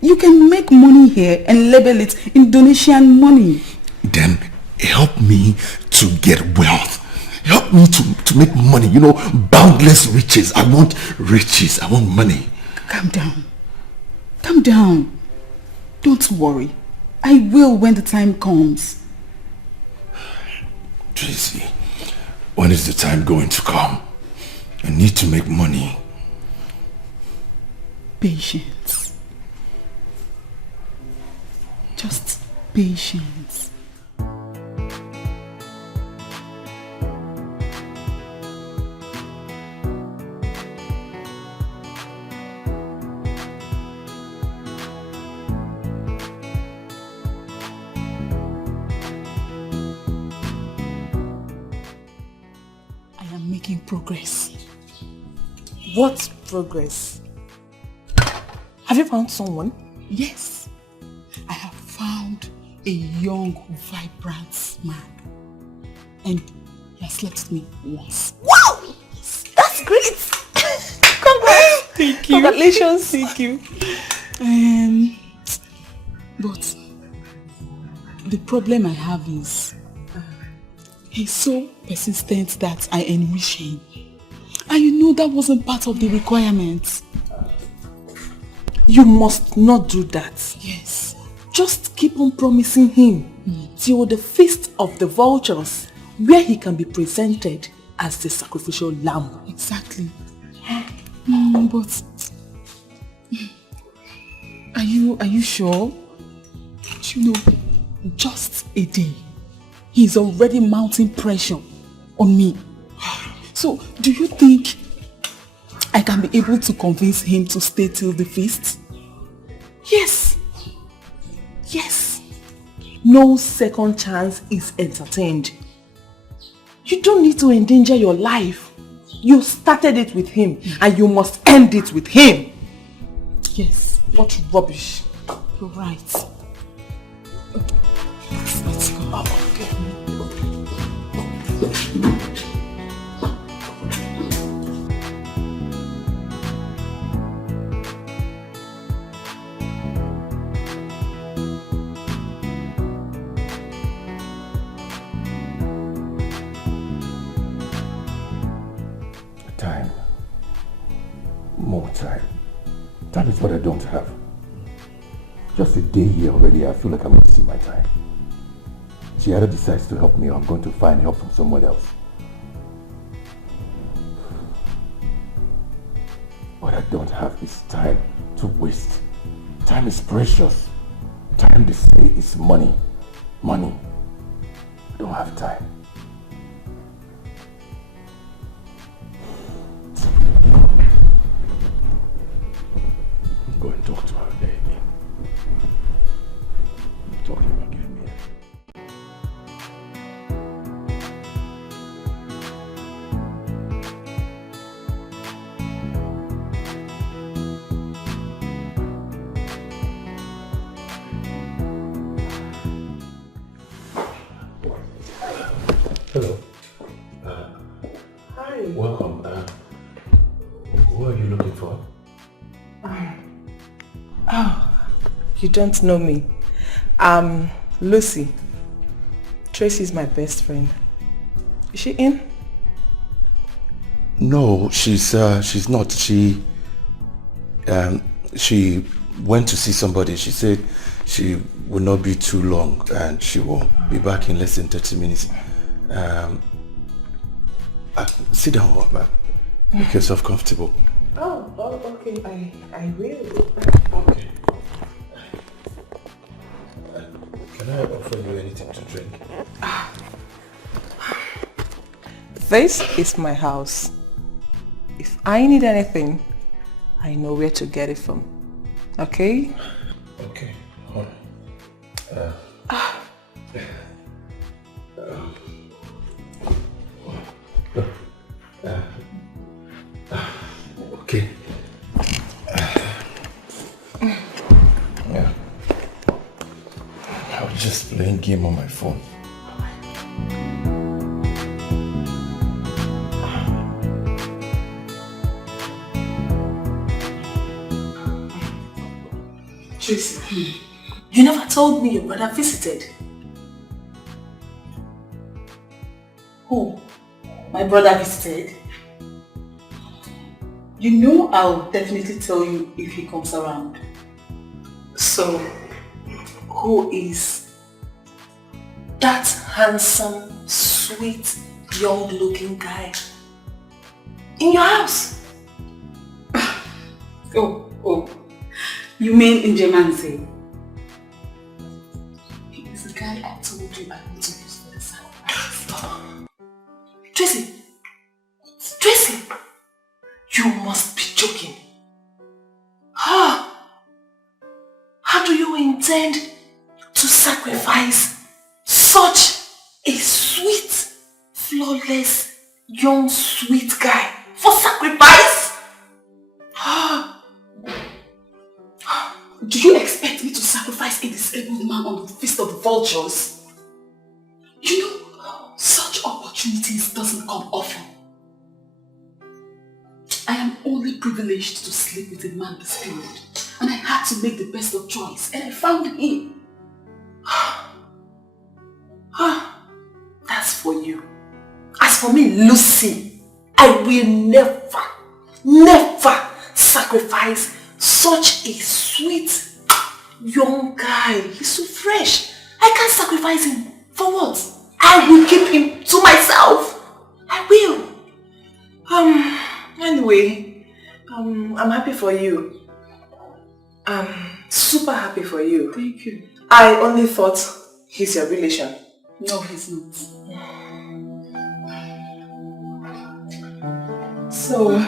You can make money here and label it Indonesian money. Then help me to get wealth. Help me to make money, you know, boundless riches. I want riches. I want money. Calm down. Calm down. Don't worry. I will when the time comes. Tracy, when is the time going to come? I need to make money. Patience. Just patience. Making progress. What progress? Have you found someone? Yes. I have found a young, vibrant man. And he has slept with me once. Wow! That's great! Congrats! Thank you. Congratulations. Thank you. But the problem I have is he's so persistent that I enrich him. And you know that wasn't part of the requirements. You must not do that. Yes. Just keep on promising him till the feast of the vultures, where he can be presented as the sacrificial lamb. Exactly. But are you sure? You know, just a day, he's already mounting pressure on me. So, do you think I can be able to convince him to stay till the feast? Yes. Yes. No second chance is entertained. You don't need to endanger your life. You started it with him and you must end it with him. Yes. What rubbish. You're right. Let's go. Oh, okay. Time. More time. That is what I don't have. Just a day here already, I feel like I'm wasting my time. She either decides to help me or I'm going to find help from someone else. What I don't have is time to waste. Time is precious. Time, they say, is money. Money. I don't have time. Go and talk to her there again. Talk to her again. Hello. Hi. Welcome. Who are you looking for? Oh, you don't know me. I'm Lucy. Tracy's my best friend. Is she in? No, she's not. She went to see somebody. She said she will not be too long and she will be back in less than 30 minutes. Sit down, ma'am. Make yourself comfortable. Oh, okay. I will. Okay. Can I offer you anything to drink? This is my house. If I need anything, I know where to get it from. Okay? Okay. All right. Okay. Yeah. I'll just playing game on my phone. Tracy, you never told me your brother visited. Who? My brother visited? You know I'll definitely tell you if he comes around. So, who is that handsome, sweet, young-looking guy in your house? Oh. You mean Njemanze? He is the guy I told you I want to use for the sacrifice. Tracy! You must be joking. How do you intend to sacrifice such a sweet, flawless, young, sweet guy for sacrifice? Do you expect me to sacrifice a disabled man on the feast of the vultures? You know, such opportunities doesn't come often. I am only privileged to sleep with a man this period, and I had to make the best of choice, and I found him. That's for you. As for me, Lucy, I will never sacrifice such a sweet, young guy. He's so fresh. I can't sacrifice him. For what? I will keep him to myself. I will. Anyway, I'm happy for you. I'm super happy for you. Thank you. I only thought he's your relation. No, he's not. So...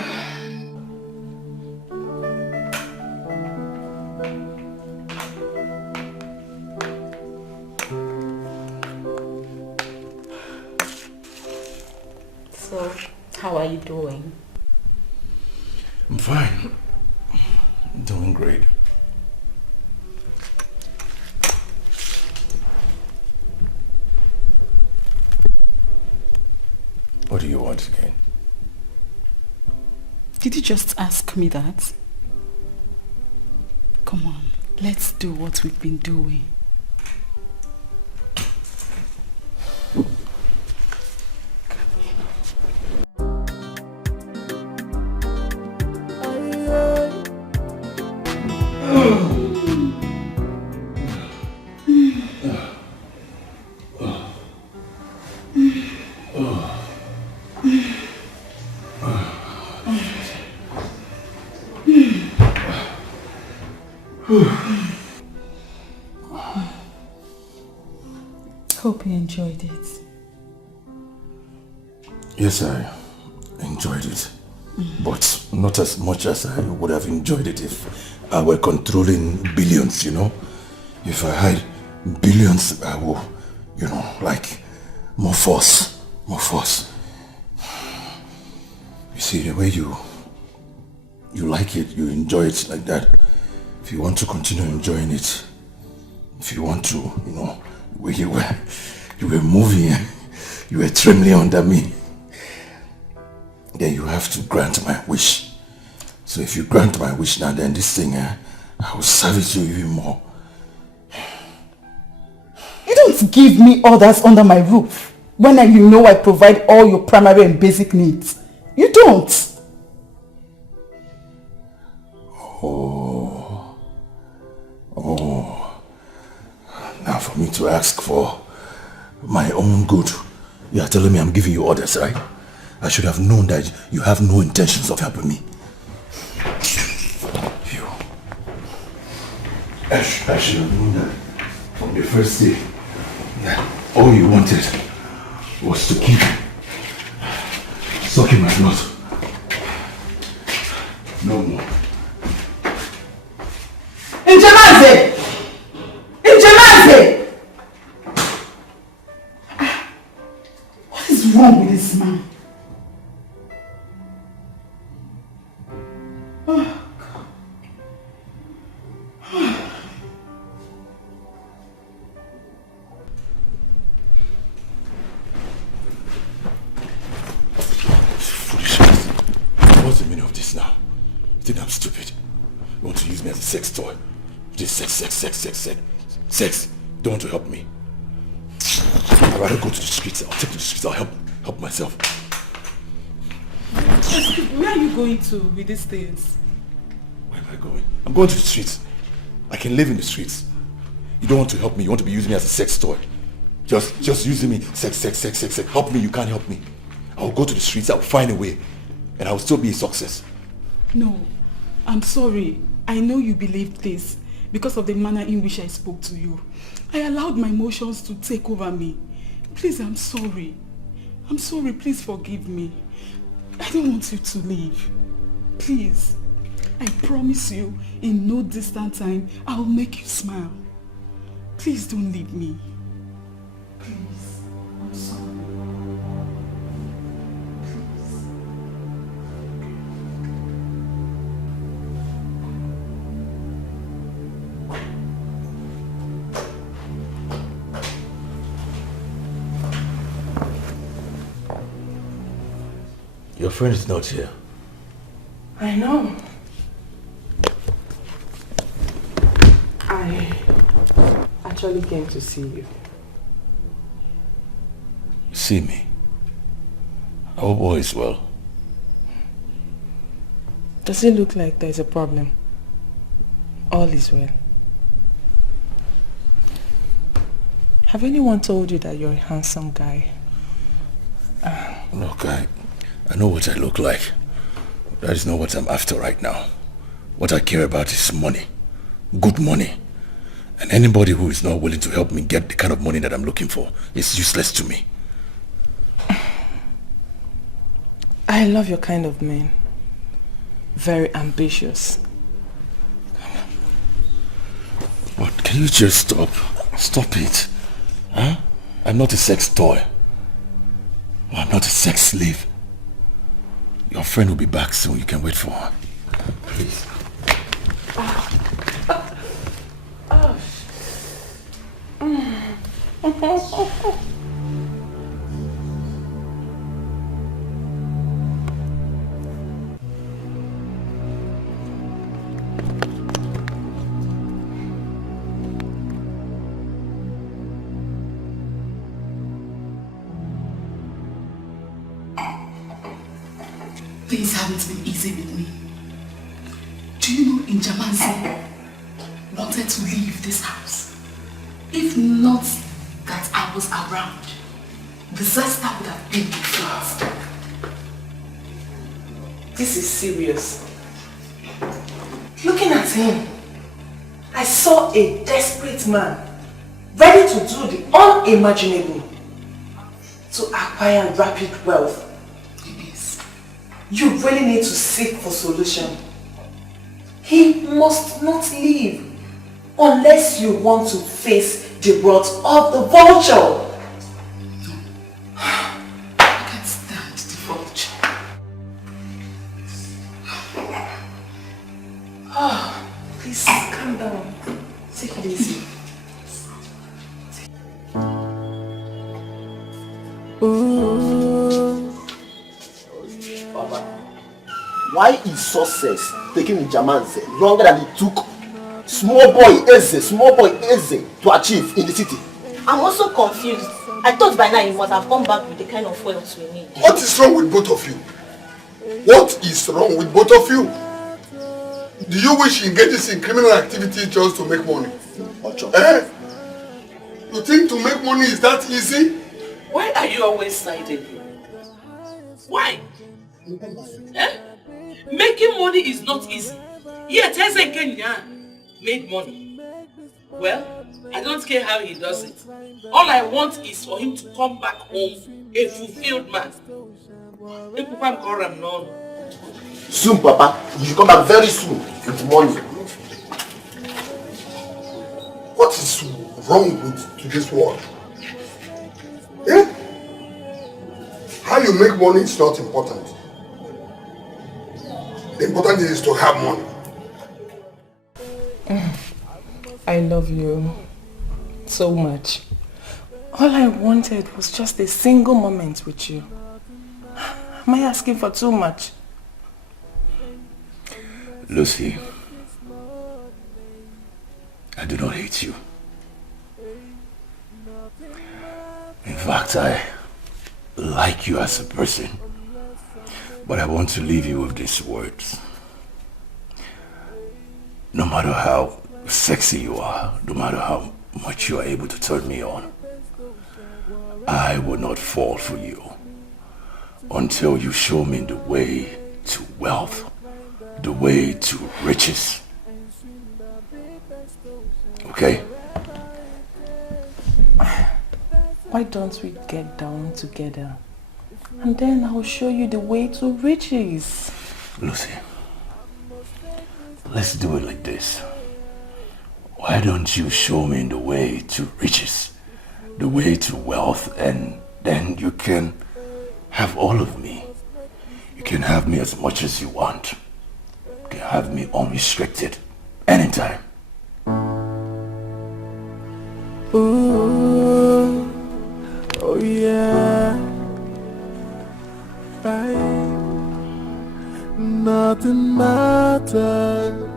So, how are you doing? I'm fine. Doing great. What do you want again? Did you just ask me that? Come on, let's do what we've been doing. Hope you enjoyed it. Yes, I enjoyed it. But not as much as I would have enjoyed it if I were controlling billions, you know. If I had billions, I would, you know, like more force. You see, the way you like it, you enjoy it like that. If you want to continue enjoying it, if you want to, you know, where you were moving, you were trembling under me, then you have to grant my wish. So if you grant my wish now, then this thing, I will service you even more. You don't give me orders under my roof when you know I provide all your primary and basic needs. You don't. Oh. Now for me to ask for my own good, you are telling me I'm giving you orders, right? I should have known that you have no intentions of helping me. I should have known that from the first day that all you wanted was to keep sucking my blood. No more. Njemanze! What is wrong with this man? think I'm stupid? You want to use me as a sex toy? This sex. Don't want to help me. I'd rather go to the streets. I'll take to the streets. I'll help myself. Where are you going to with these things? Where am I going? I'm going to the streets. I can live in the streets. You don't want to help me. You want to be using me as a sex toy. Just using me. Sex. Help me. You can't help me. I'll go to the streets. I'll find a way. And I'll still be a success. No. I'm sorry. I know you believed this because of the manner in which I spoke to you. I allowed my emotions to take over me. Please, I'm sorry. I'm sorry. Please forgive me. I don't want you to leave. Please. I promise you, in no distant time, I'll make you smile. Please don't leave me. Please. I'm sorry. Your friend is not here. I know. I actually came to see you. See me? I hope all is well. Does it look like there's a problem? All is well. Have anyone told you that you're a handsome guy? Look, I know what I look like. That is not what I'm after right now. What I care about is money. Good money. And anybody who is not willing to help me get the kind of money that I'm looking for is useless to me. I love your kind of man. Very ambitious. What? Can you just stop? Stop it. Huh? I'm not a sex toy. I'm not a sex slave. Your friend will be back soon. You can wait for her. Please. Things haven't been easy with me. Do you know Njamansi wanted to leave this house? If not that I was around, disaster would have been before. This is serious. Looking at him, I saw a desperate man ready to do the unimaginable to acquire rapid wealth. You really need to seek for solution. He must not leave unless you want to face the wrath of the vulture. I can't stand the vulture. Please calm down. Take it easy. Why is success taking Njamansi longer than it took small boy Eze to achieve in the city? I'm also confused. I thought by now you must have come back with the kind of wealth we need. What is wrong with both of you? What is wrong with both of you? Do you wish he engages in criminal activity just to make money? Eh? You think to make money is that easy? Why are you always siding him? Why? Eh? Making money is not easy. Yet Eze Kenya made money. Well, I don't care how he does it. All I want is for him to come back home a fulfilled man. Soon, Papa. You should come back very soon with money. What is wrong with today's world? Eh? How you make money is not important. The important thing is to have money. I love you so much. All I wanted was just a single moment with you. Am I asking for too much? Lucy, I do not hate you. In fact, I like you as a person. But I want to leave you with these words. No matter how sexy you are, no matter how much you are able to turn me on, I will not fall for you until you show me the way to wealth, the way to riches. Okay? Why don't we get down together? And then I'll show you the way to riches. Lucy, let's do it like this. Why don't you show me the way to riches, the way to wealth, and then you can have all of me. You can have me as much as you want. You can have me unrestricted, anytime. Ooh, oh yeah, right. Nothing matters,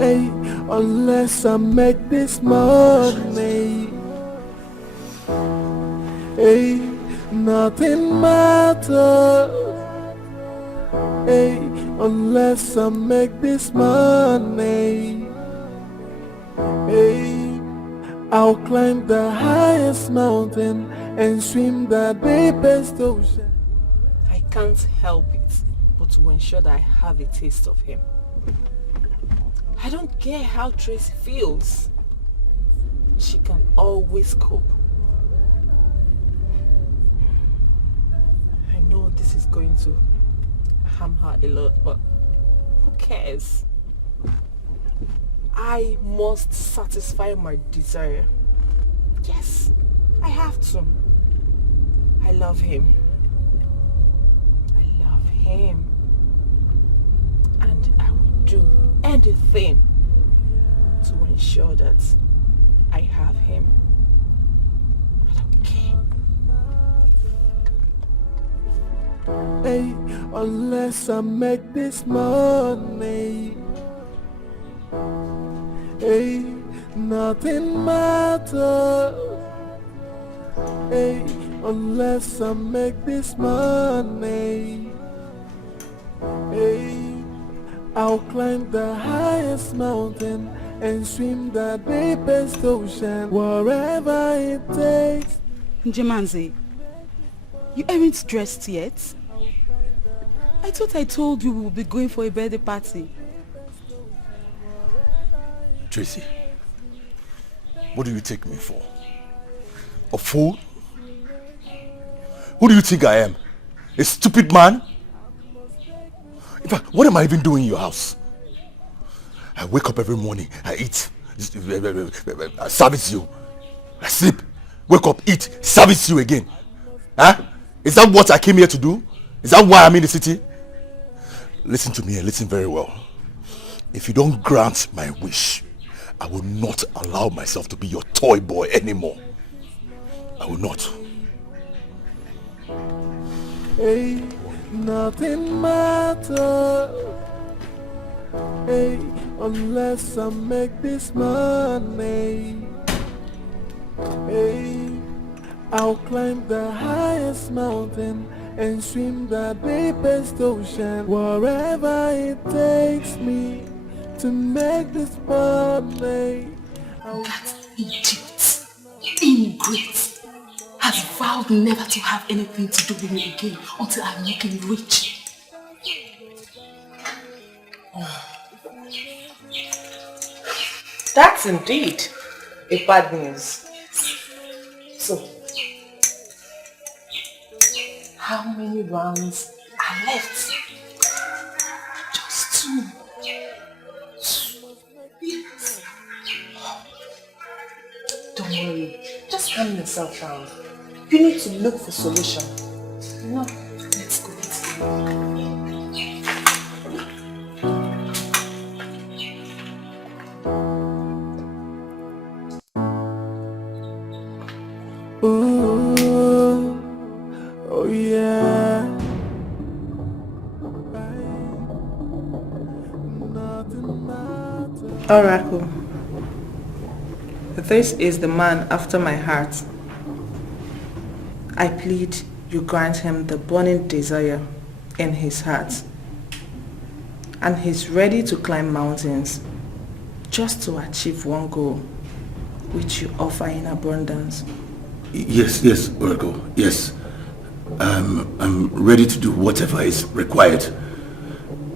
hey, unless I make this money. Hey, nothing matters, hey, unless I make this money. Hey, I'll climb the highest mountain and swim the deepest ocean. I can't help it but to ensure that I have a taste of him. I don't care how Tracy feels. She can always cope. I know this is going to harm her a lot, but who cares? I must satisfy my desire. Yes, I have to. I love him. I love him. And I will do anything to ensure that I have him. I don't care. Hey, unless I make this money. Hey, nothing matters. Hey, unless I make this money. Hey, I'll climb the highest mountain and swim the deepest ocean, wherever it takes. Njemanze, you aren't dressed yet? I thought I told you we would be going for a birthday party. Tracy, what do you take me for? A fool? Who do you think I am? A stupid man? In fact, what am I even doing in your house? I wake up every morning, I eat, I service you. I sleep, wake up, eat, service you again. Huh? Is that what I came here to do? Is that why I'm in the city? Listen to me and listen very well. If you don't grant my wish, I will not allow myself to be your toy boy anymore. I will not. Hey, nothing matters. Hey, unless I make this money. Hey, I'll climb the highest mountain and swim the deepest ocean, wherever it takes me to make this money. That idiot, ingrate, has vowed never to have anything to do with me again until I make him rich. That's indeed a bad news. So, how many rounds are left? Just 2. Yes. Don't worry, just calm yourself down. You need to look for solution. No, let's go. Ooh, oh yeah. Oracle, this is the man after my heart. I plead you grant him the burning desire in his heart. And he's ready to climb mountains just to achieve one goal, which you offer in abundance. Yes, Oracle, yes. I'm ready to do whatever is required.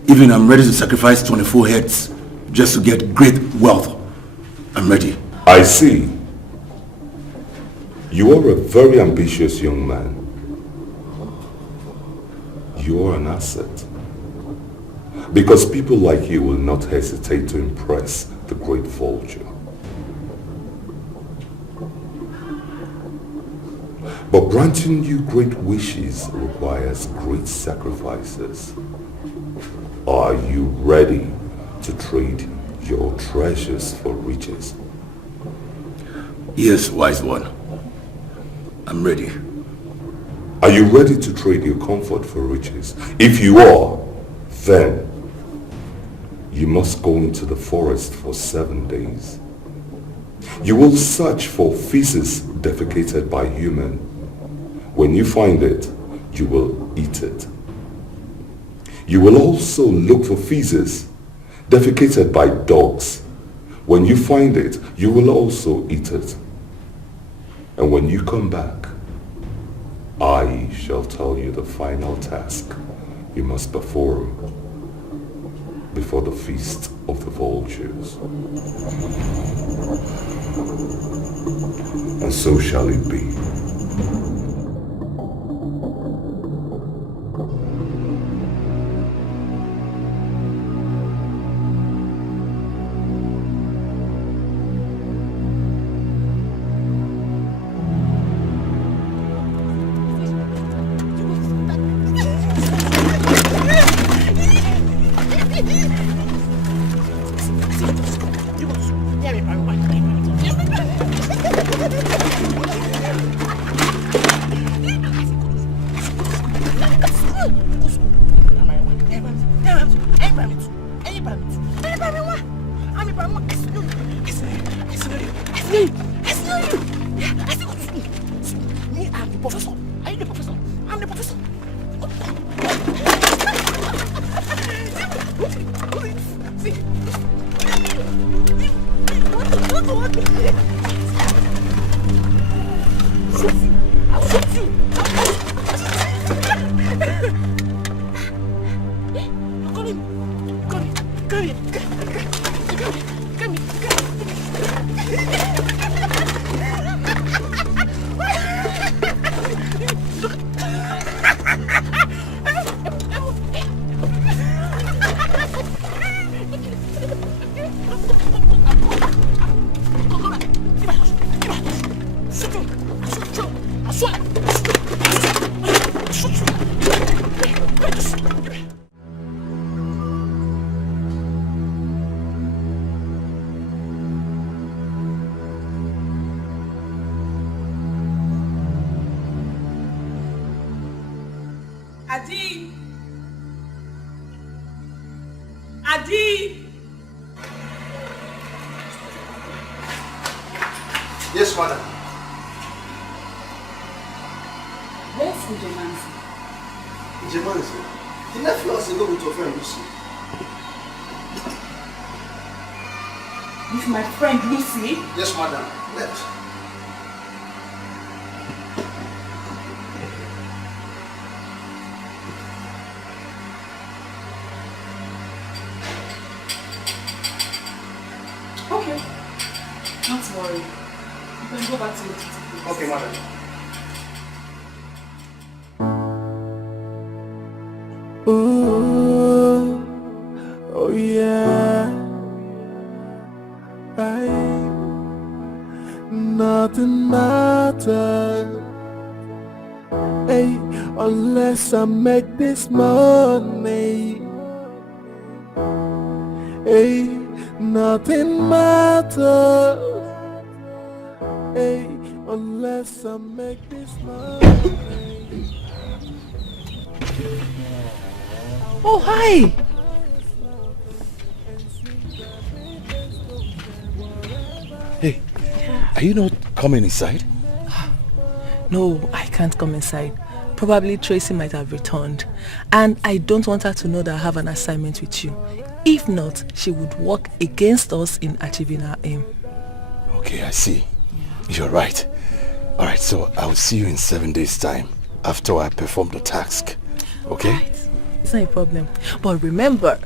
Even I'm ready to sacrifice 24 heads just to get great wealth. I'm ready. I see. You are a very ambitious young man. You are an asset. Because people like you will not hesitate to impress the great vulture. But granting you great wishes requires great sacrifices. Are you ready to trade your treasures for riches? Yes, wise one. I'm ready. Are you ready to trade your comfort for riches? If you are, then you must go into the forest for 7 days. You will search for feces defecated by human. When you find it, you will eat it. You will also look for feces defecated by dogs. When you find it, you will also eat it. And when you come back, I shall tell you the final task you must perform before the feast of the vultures. And so shall it be. Adi! Adi! Yes, madam. Where's Ujemansi? Ujemansi? The nephew has to go with your friend Lucy. With my friend Lucy? Yes, madam. Left. Okay. Not worry. You can go back to your titi. Okay, madam. Ooh, oh yeah. Right. Nothing matters. Hey, unless I make this money. Hey, nothing matters. Hey, unless I make this money. Oh, hi. Are you not coming inside? No, I can't come inside. Probably Tracy might have returned. And I don't want her to know that I have an assignment with you. If not, she would work against us in achieving our aim. Okay, I see. You're right. Alright, so I will see you in 7 days' time after I perform the task. Okay? Right. It's not a problem. But remember,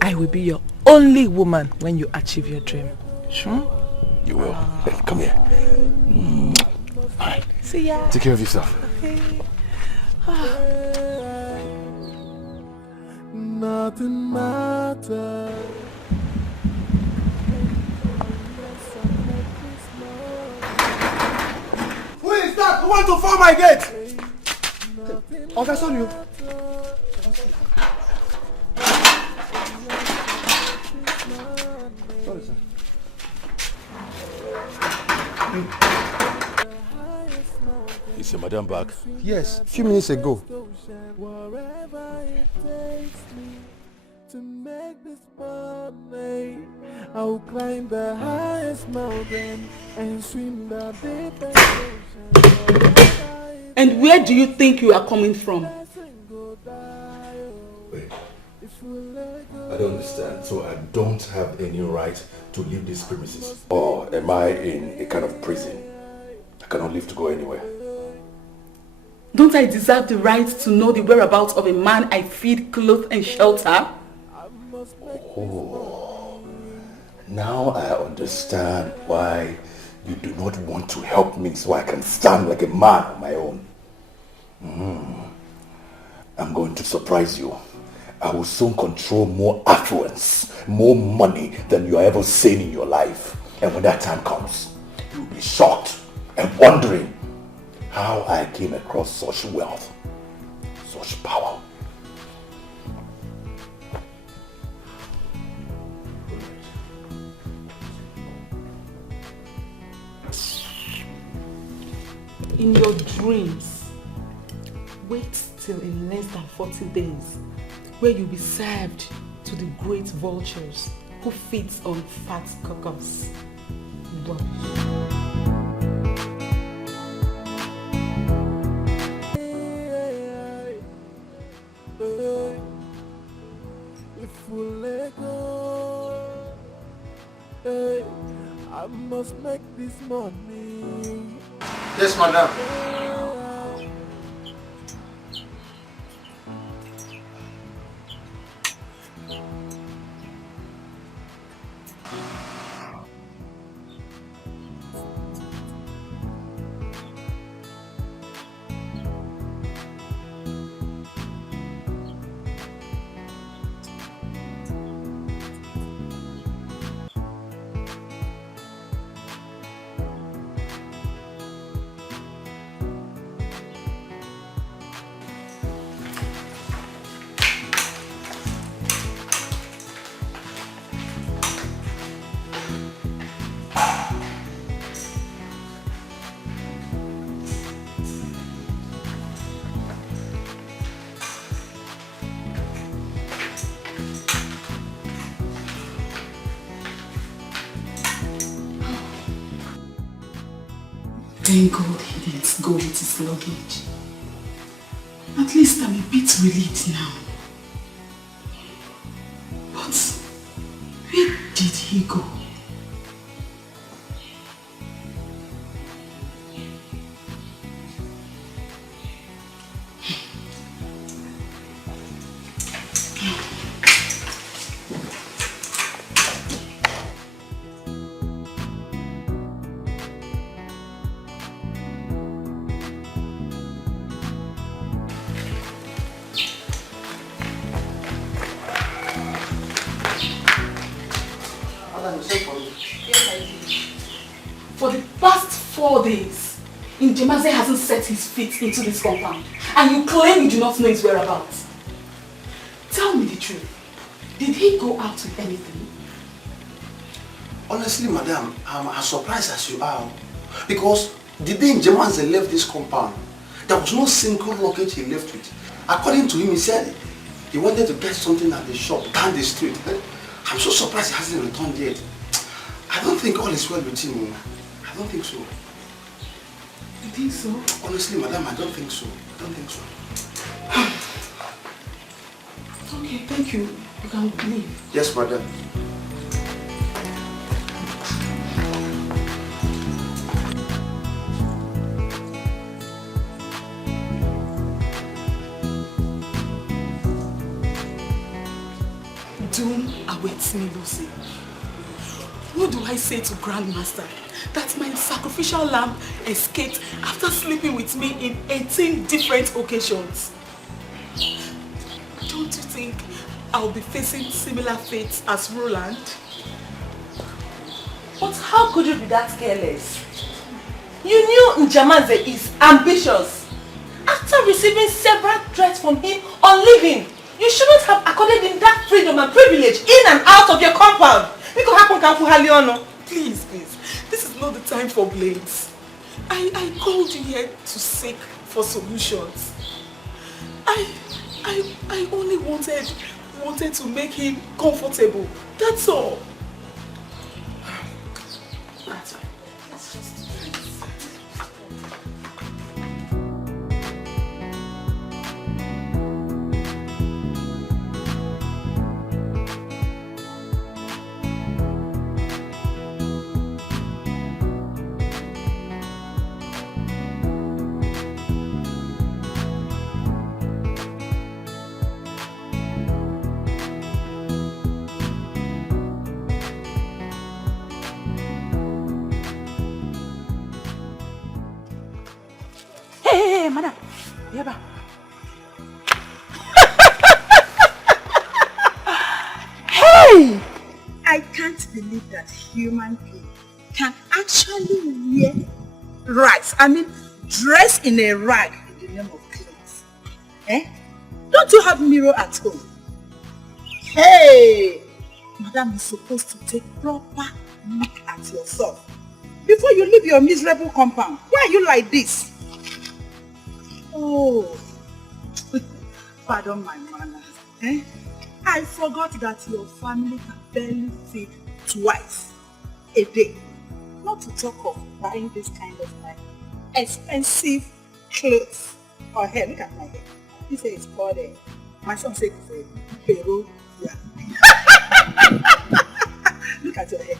I will be your only woman when you achieve your dream. Sure? You will. Come here. Alright. See ya. Take care of yourself. Okay. Nothing matters. Who is that? Who wants to form my gate? Officer, you. Sorry, sir. Is your madam back? Yes, a few minutes ago. To make this money, I'll climb the highest mountain and swim the deepest ocean. And where do you think you are coming from? Wait. I don't understand. So I don't have any right to leave these premises? Or am I in a kind of prison? I cannot leave to go anywhere. Don't I deserve the right to know the whereabouts of a man I feed, clothe and shelter? Oh, now I understand why you do not want to help me so I can stand like a man on my own. I'm going to surprise you. I will soon control more affluence, more money than you have ever seen in your life. And when that time comes, you'll be shocked and wondering how I came across such wealth, such power. In your dreams, wait till in less than 40 days, where you'll be served to the great vultures who feeds on fat carcass. Wow. If we let go, I must make this money. Yes, madam. Thank God he didn't go with his luggage. At least I'm a bit relieved now. But where did he go? For the past 4 days, Njemaze hasn't set his feet into this compound, and you claim you do not know his whereabouts. Tell me the truth. Did he go out with anything? Honestly, madam, I'm as surprised as you are. Because the day Njemaze left this compound, there was no single luggage he left with. According to him, he said he wanted to get something at the shop down the street. I'm so surprised he hasn't returned yet. I don't think all is well with him. I I don't think so. You think so? Honestly, madam, I don't think so. I don't think so. Okay, thank you. You can leave. Yes, madam. Doom awaits me, Lucy. What do I say to Grandmaster? That my sacrificial lamb escaped after sleeping with me in 18 different occasions. Don't you think I'll be facing similar fates as Roland? But how could you be that careless? You knew Njamanze is ambitious. After receiving several threats from him on leaving, you shouldn't have accorded him that freedom and privilege in and out of your compound. Please, please. This is not the time for blames. I called you here to seek for solutions. I only wanted to make him comfortable. That's all. That's fine. Let's just... Hey, madam. Yeba. Hey! I can't believe that human being can actually wear rags. I mean, dress in a rag in the name of clothes. Eh? Don't you have mirror at home? Hey! Madam is supposed to take proper look at yourself before you leave your miserable compound. Why are you like this? Oh, pardon my manners. Eh? I forgot that your family can barely feed twice a day. Not to talk of buying this kind of like expensive clothes or hair. Look at my hair. He says it's called my son said it's a Peru. Yeah. Look at your hair.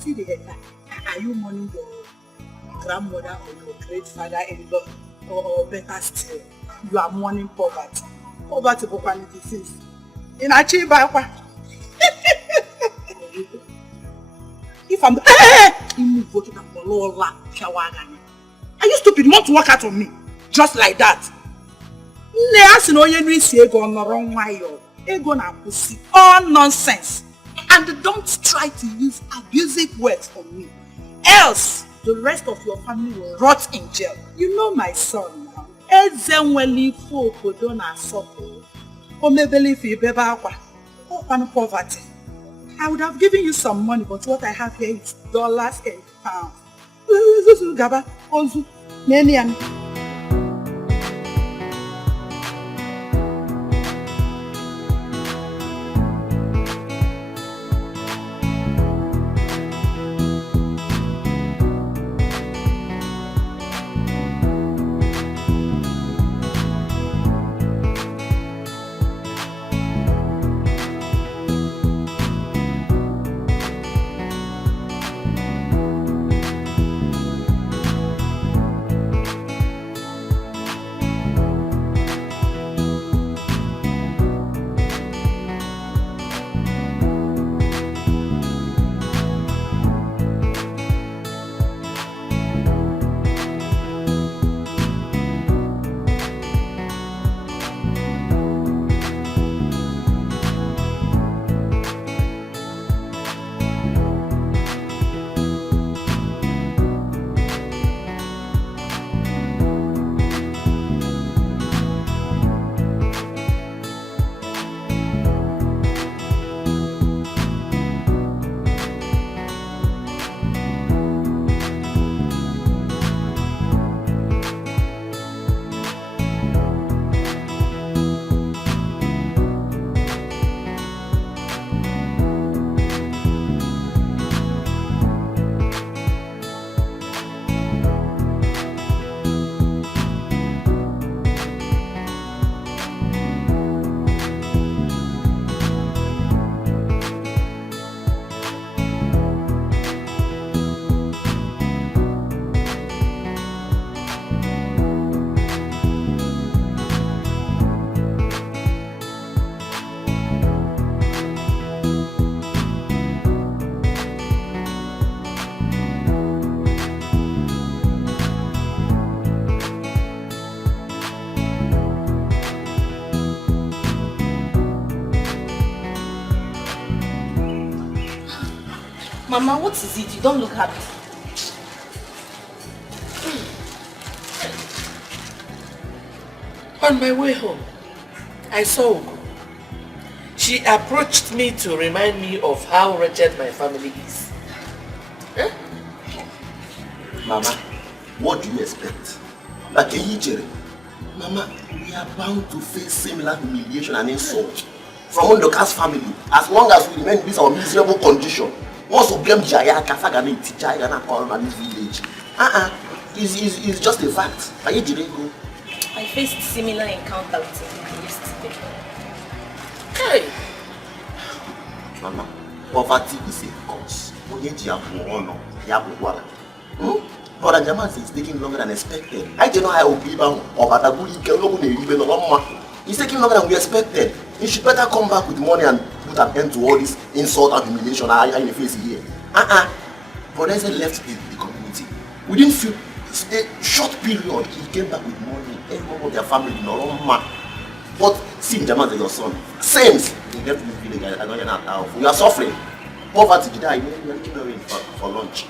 See the hair. Are you mourning your grandmother or your great father-in-law? Or better still, you are mourning poverty. Poverty for disease. In a cheap if I'm are you stupid? You want to walk out on me? Just like that. All nonsense. And don't try to use abusive words on me. Else, the rest of your family will rot in jail. You know my son now. Poverty. I would have given you some money, but what I have here is dollars and pounds. Mama, what is it? You don't look happy. On my way home, I saw Ugu. She approached me to remind me of how wretched my family is. Eh? Mama, what do you expect? Like a Ijere. Mama, we are bound to face similar humiliation and insult from Ondoka's family as long as we remain in this our miserable condition. Once we blame Jaya, Kasagani, Tijaya, and all in this village. It's just a fact. Are you Jirego? I faced similar encounter with him yesterday. Hey! Mama, poverty is a cause. But Anjaman is taking longer than expected. I don't know how it will be bound. It's taking longer than we expected. You should better come back with money and put an end to all this insult and humiliation I face here. But there's a left in the community. Within a short period, he came back with money. Everyone of their family, but see, Jaman is your son. Since he left this village, I don't know how. We are suffering. Poverty did die. We are looking away for lunch.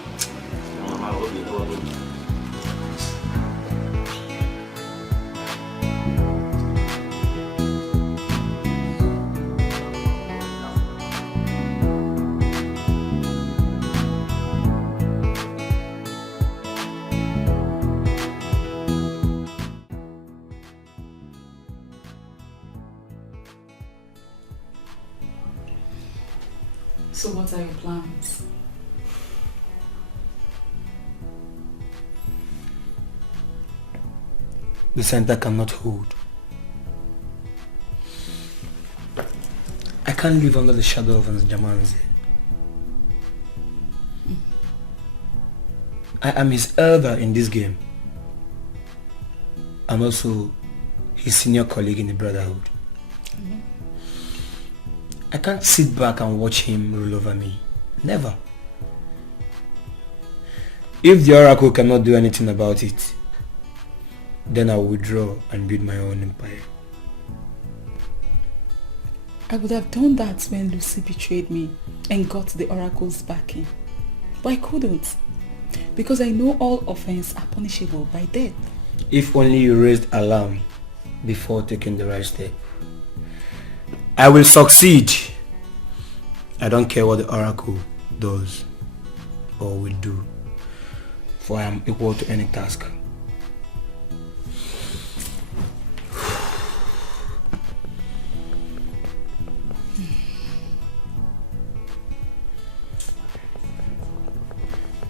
So what are your plans? The center cannot hold. I can't live under the shadow of Njamanze. I am his elder in this game. And also his senior colleague in the brotherhood. I can't sit back and watch him rule over me. Never. If the Oracle cannot do anything about it, then I'll withdraw and build my own empire. I would have done that when Lucy betrayed me and got the Oracle's backing. But I couldn't, because I know all offense are punishable by death. If only you raised alarm before taking the right step. I will succeed. I don't care what the Oracle does or will do, for I am equal to any task.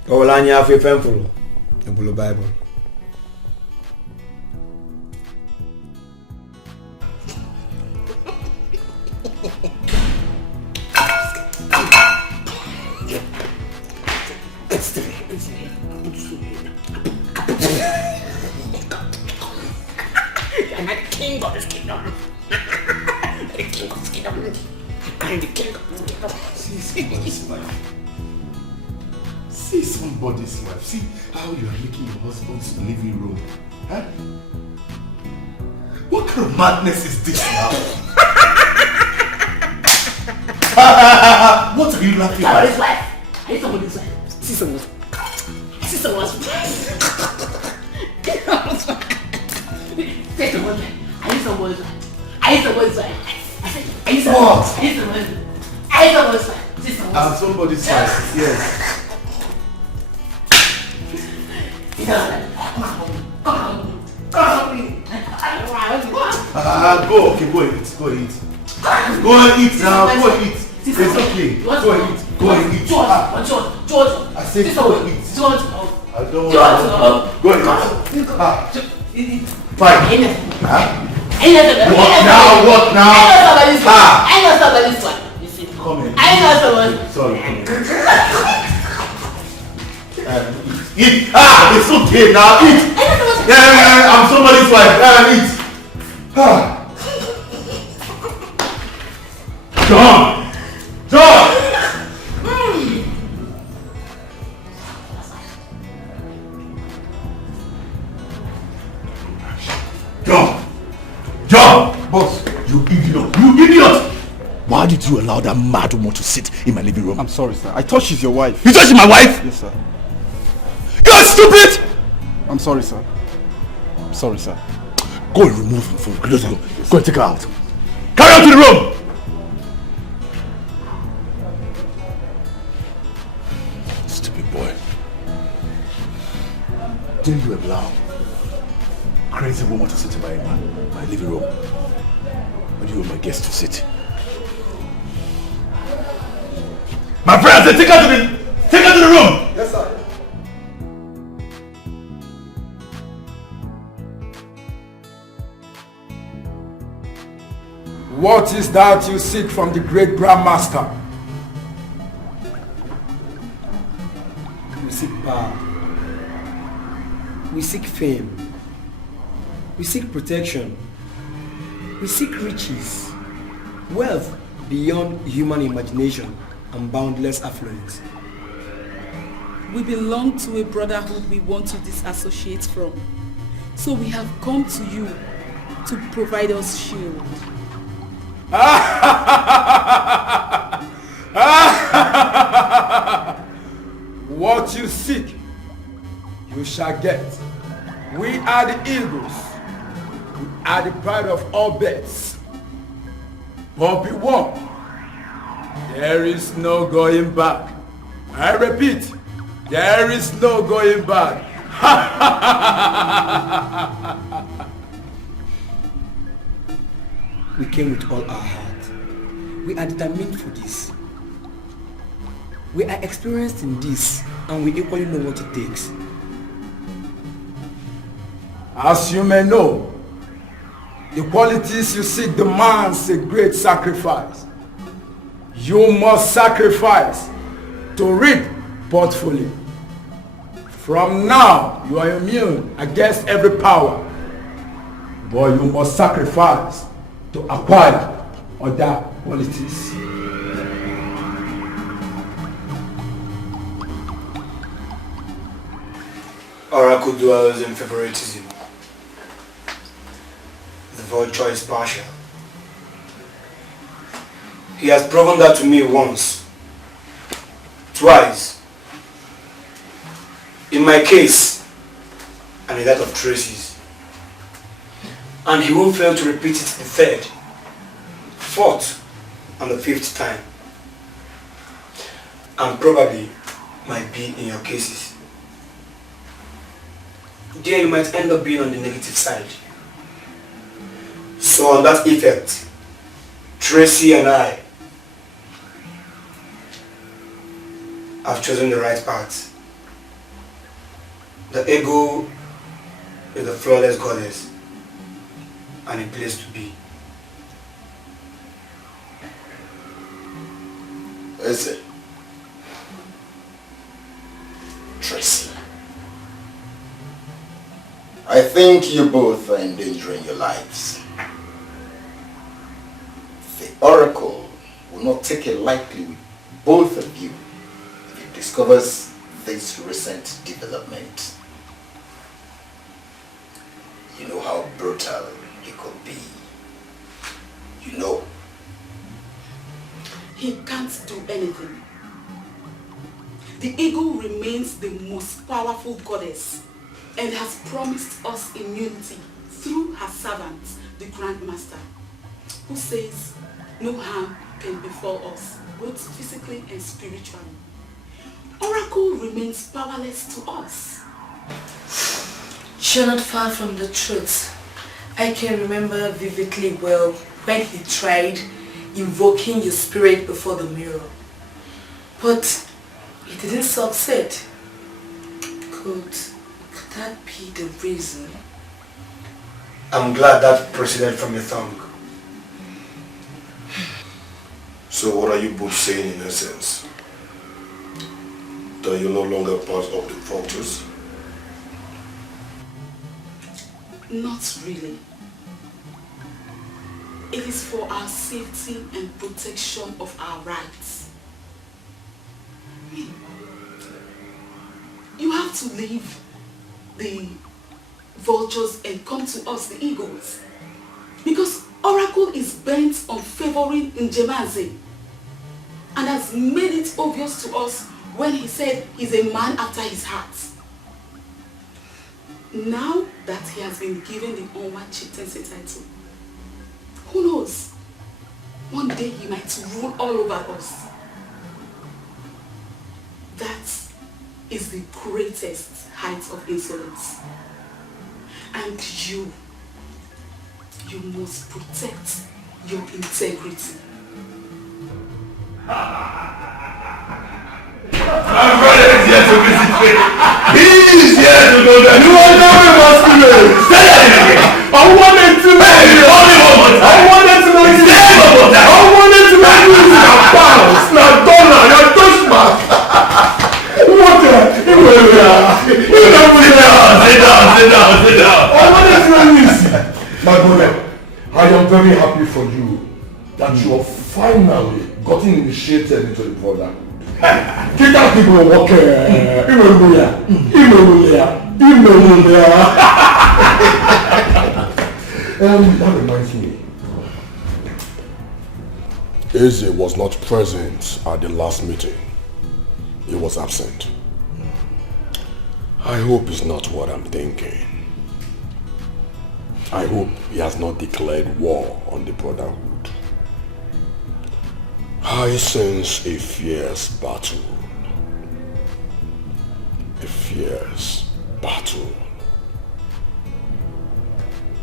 Olanya afi pempulo, the Bible. I'm not the king of this kingdom. The king of this kingdom. I'm the king of this kingdom. See somebody's wife. See how you are making your husband's living room. Huh? What kind of madness is this now? What are you laughing at? Somebody's wife. I hate somebody's wife. See someone's wife. See someone's wife. Say someone's wife. I hate someone's wife. I hate someone's wife. I hate someone's wife. I hate someone's wife. I hate someone's wife. See someone's wife. I'm somebody's wife. Yes. Go, okay, go and eat, go and eat. Go and eat now, go and eat. It's okay, go and eat, go and eat. George, I said go and eat. George, I don't want to go and eat. Fine. What now? I know somebody's wife. Come in. I know someone. Sorry. Eat. It's okay now. Eat. Yeah, I'm somebody's wife. Eat. John. John. Boss, you idiot. Why did you allow that mad woman to sit in my living room? I'm sorry, sir. I thought she's your wife. You thought she's my wife? Yes, sir. You're stupid! I'm sorry, sir. I'm sorry, sir. Go and remove him from the room. Go and take her out. Carry her to the room! Stupid boy. Didn't you allow crazy woman to sit in my living room? Where do you want my guests to sit? My friend, take her to the room! Yes, sir. What is that you seek from the great grandmaster? We seek power. We seek fame. We seek protection. We seek riches, wealth beyond human imagination and boundless affluence. We belong to a brotherhood we want to disassociate from. So we have come to you to provide us shield. What you seek, you shall get. We are the eagles. We are the pride of all birds. But be warned, there is no going back. I repeat, there is no going back. We came with all our heart. We are determined for this. We are experienced in this, and we equally know what it takes. As you may know, the qualities you seek demands a great sacrifice. You must sacrifice to reap bountifully. From now, you are immune against every power, but you must sacrifice to acquire other qualities. Oracle dwells in favoritism. The vulture is partial. He has proven that to me once, twice, in my case, and in that of Tracy's. And he won't fail to repeat it the third, fourth, and the fifth time. And probably might be in your cases. There you might end up being on the negative side. So on that effect, Tracy and I have chosen the right path. The ego is the flawless goddess and a place to be. Is it? Tracy. I think you both are endangering your lives. The Oracle will not take it lightly with both of you if it discovers this recent development. You know how brutal it could be. You know. He can't do anything. The eagle remains the most powerful goddess and has promised us immunity through her servant, the Grandmaster, who says no harm can befall us, both physically and spiritually. Oracle remains powerless to us. You're not far from the truth. I can remember vividly well when he tried invoking your spirit before the mirror. But it didn't succeed. Could that be the reason? I'm glad that proceeded from your tongue. So what are you both saying in essence? That you're no longer part of the vultures? Not really. It is for our safety and protection of our rights. You have to leave the vultures and come to us, the eagles. Because Oracle is bent on favoring Njemaze and has made it obvious to us when he said he's a man after his heart. Now that he has been given the Onwa chieftaincy title, who knows? One day he might rule all over us. That is the greatest height of insolence. And you must protect your integrity. My brother is here to visit me. He is here to go there. You are now a masquerade. Say that again. I wanted to know you. I wanted to know you. I wanted to know you. Now pounds, now dollar, now Deutschmark. What the? You don't sit down. I wanted to know you. My brother, I am very happy for you that you have finally gotten initiated into the brotherhood. Get out people walking. That reminds me. Eze was not present at the last meeting. He was absent. I hope it's not what I'm thinking. I hope he has not declared war on the brotherhood. I sense a fierce battle. A fierce battle.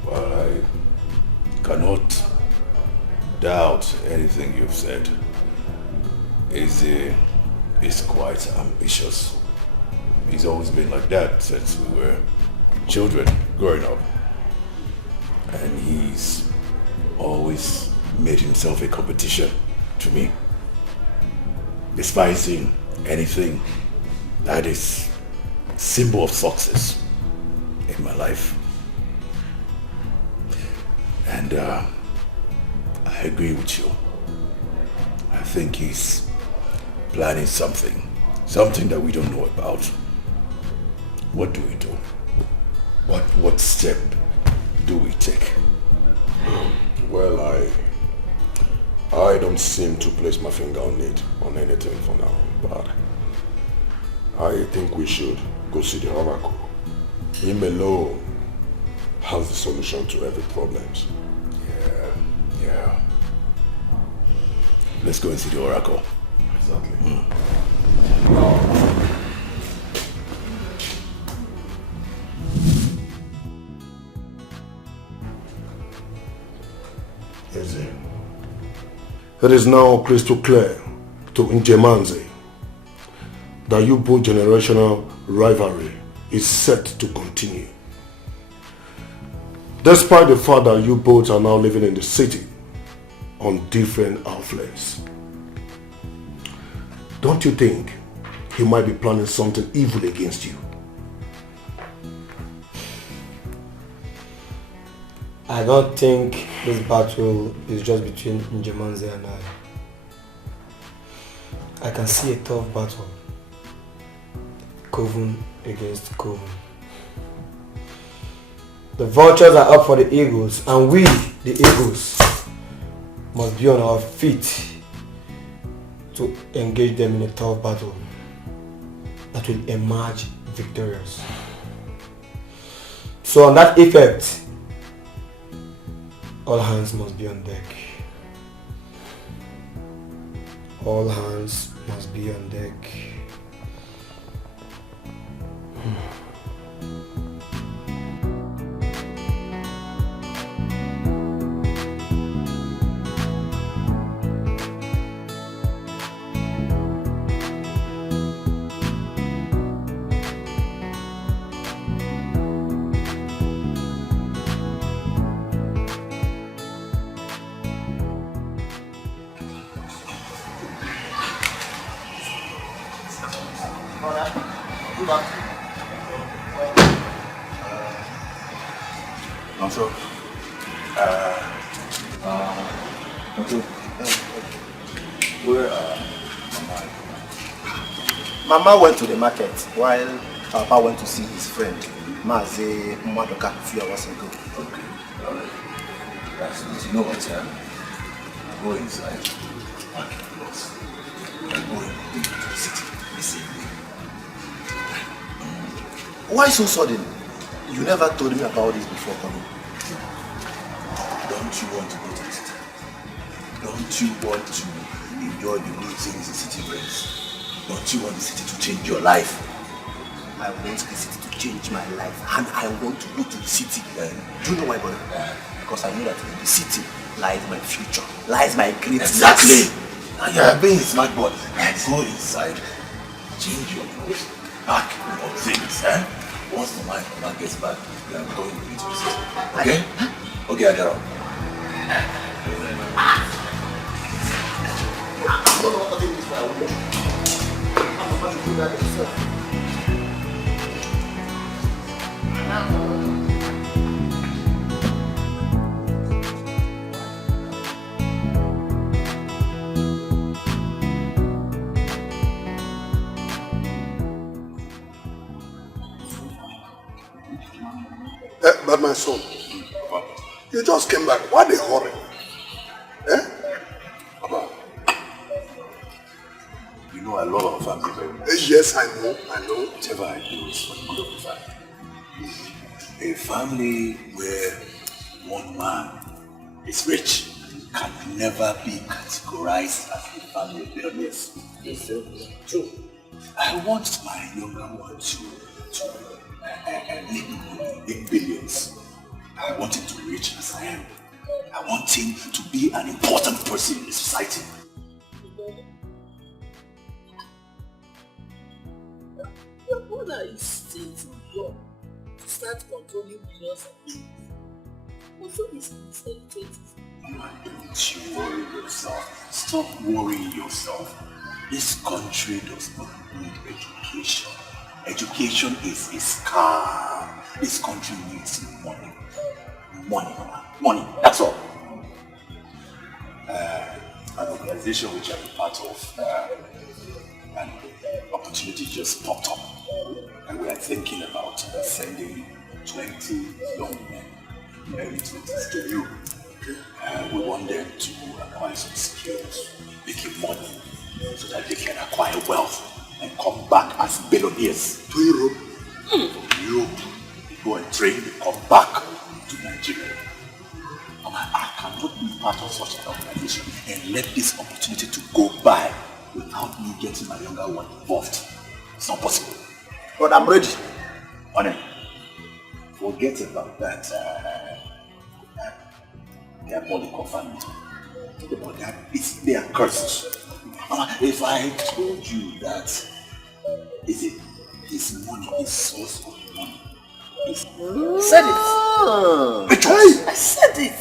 Well, I cannot doubt anything you've said. Eze is quite ambitious. He's always been like that since we were children growing up. And he's always made himself a competition to me, despising anything that is symbol of success in my life. And I agree with you. I think he's planning something that we don't know about. What do we do? What step do we take? Well, I don't seem to place my finger on anything for now, but I think we should go see the Oracle. Him alone has the solution to every problem. Yeah. Let's go and see the Oracle. Exactly. It is now crystal clear to Njemaze that you both generational rivalry is set to continue. Despite the fact that you both are now living in the city on different outlets. Don't you think he might be planning something evil against you? I don't think this battle is just between Njemaze and I can see a tough battle. Coven against Coven. The vultures are up for the eagles, and we, the eagles, must be on our feet to engage them in a tough battle that will emerge victorious. So on that effect, all hands must be on deck. All hands must be on deck. Mama went to the market while Papa went to see his friend, Maze Madoka, a few hours ago. That's it. You know what, go inside. Pack your clothes. And go into the city this evening. Why so sudden? You never told me about this before coming. Don't you want to go to the city? Don't you want to enjoy the good things the city brings? Don't you want the city to change your life? I want the city to change my life, and I want to go to the city. Do you know why, brother? Because I know that in the city lies my future, lies my greatness. Exactly. You are being a smart boy. Go inside, change your clothes, pack your things. Once the man gets back, we are going into the city. Okay? Okay, Adero. But my son, you just came back. Why the hurry? Papa, you know I love our family very much. Yes, I know. Whatever I do is for the good of the family. A family where one man is rich can never be categorized as a family of billionaires. Yes, sir. True. I want my younger one to make billions. I want him to be rich as I am. I want him to be an important person in the society. Your brother is still too young to start controlling billions of things. Also, he's in his early 20s. Mama, don't you worry yourself. Stop worrying yourself. This country does not need education. Education is a scam. This country needs money. Money. That's all. An organization which I'm a part of, an opportunity just popped up. And we are thinking about sending 20 young men, early 20s to Europe. We want them to acquire some skills, making money, so that they can acquire wealth and come back as billionaires. To Europe? From Europe, they go and train, they come back to Nigeria. I cannot be part of such an organization and let this opportunity to go by without me getting my younger one involved. It's not possible. But I'm ready. Honey, forget about that diabolical family. But they are curses. If I told you that his money, his source of money, Said it. I said it.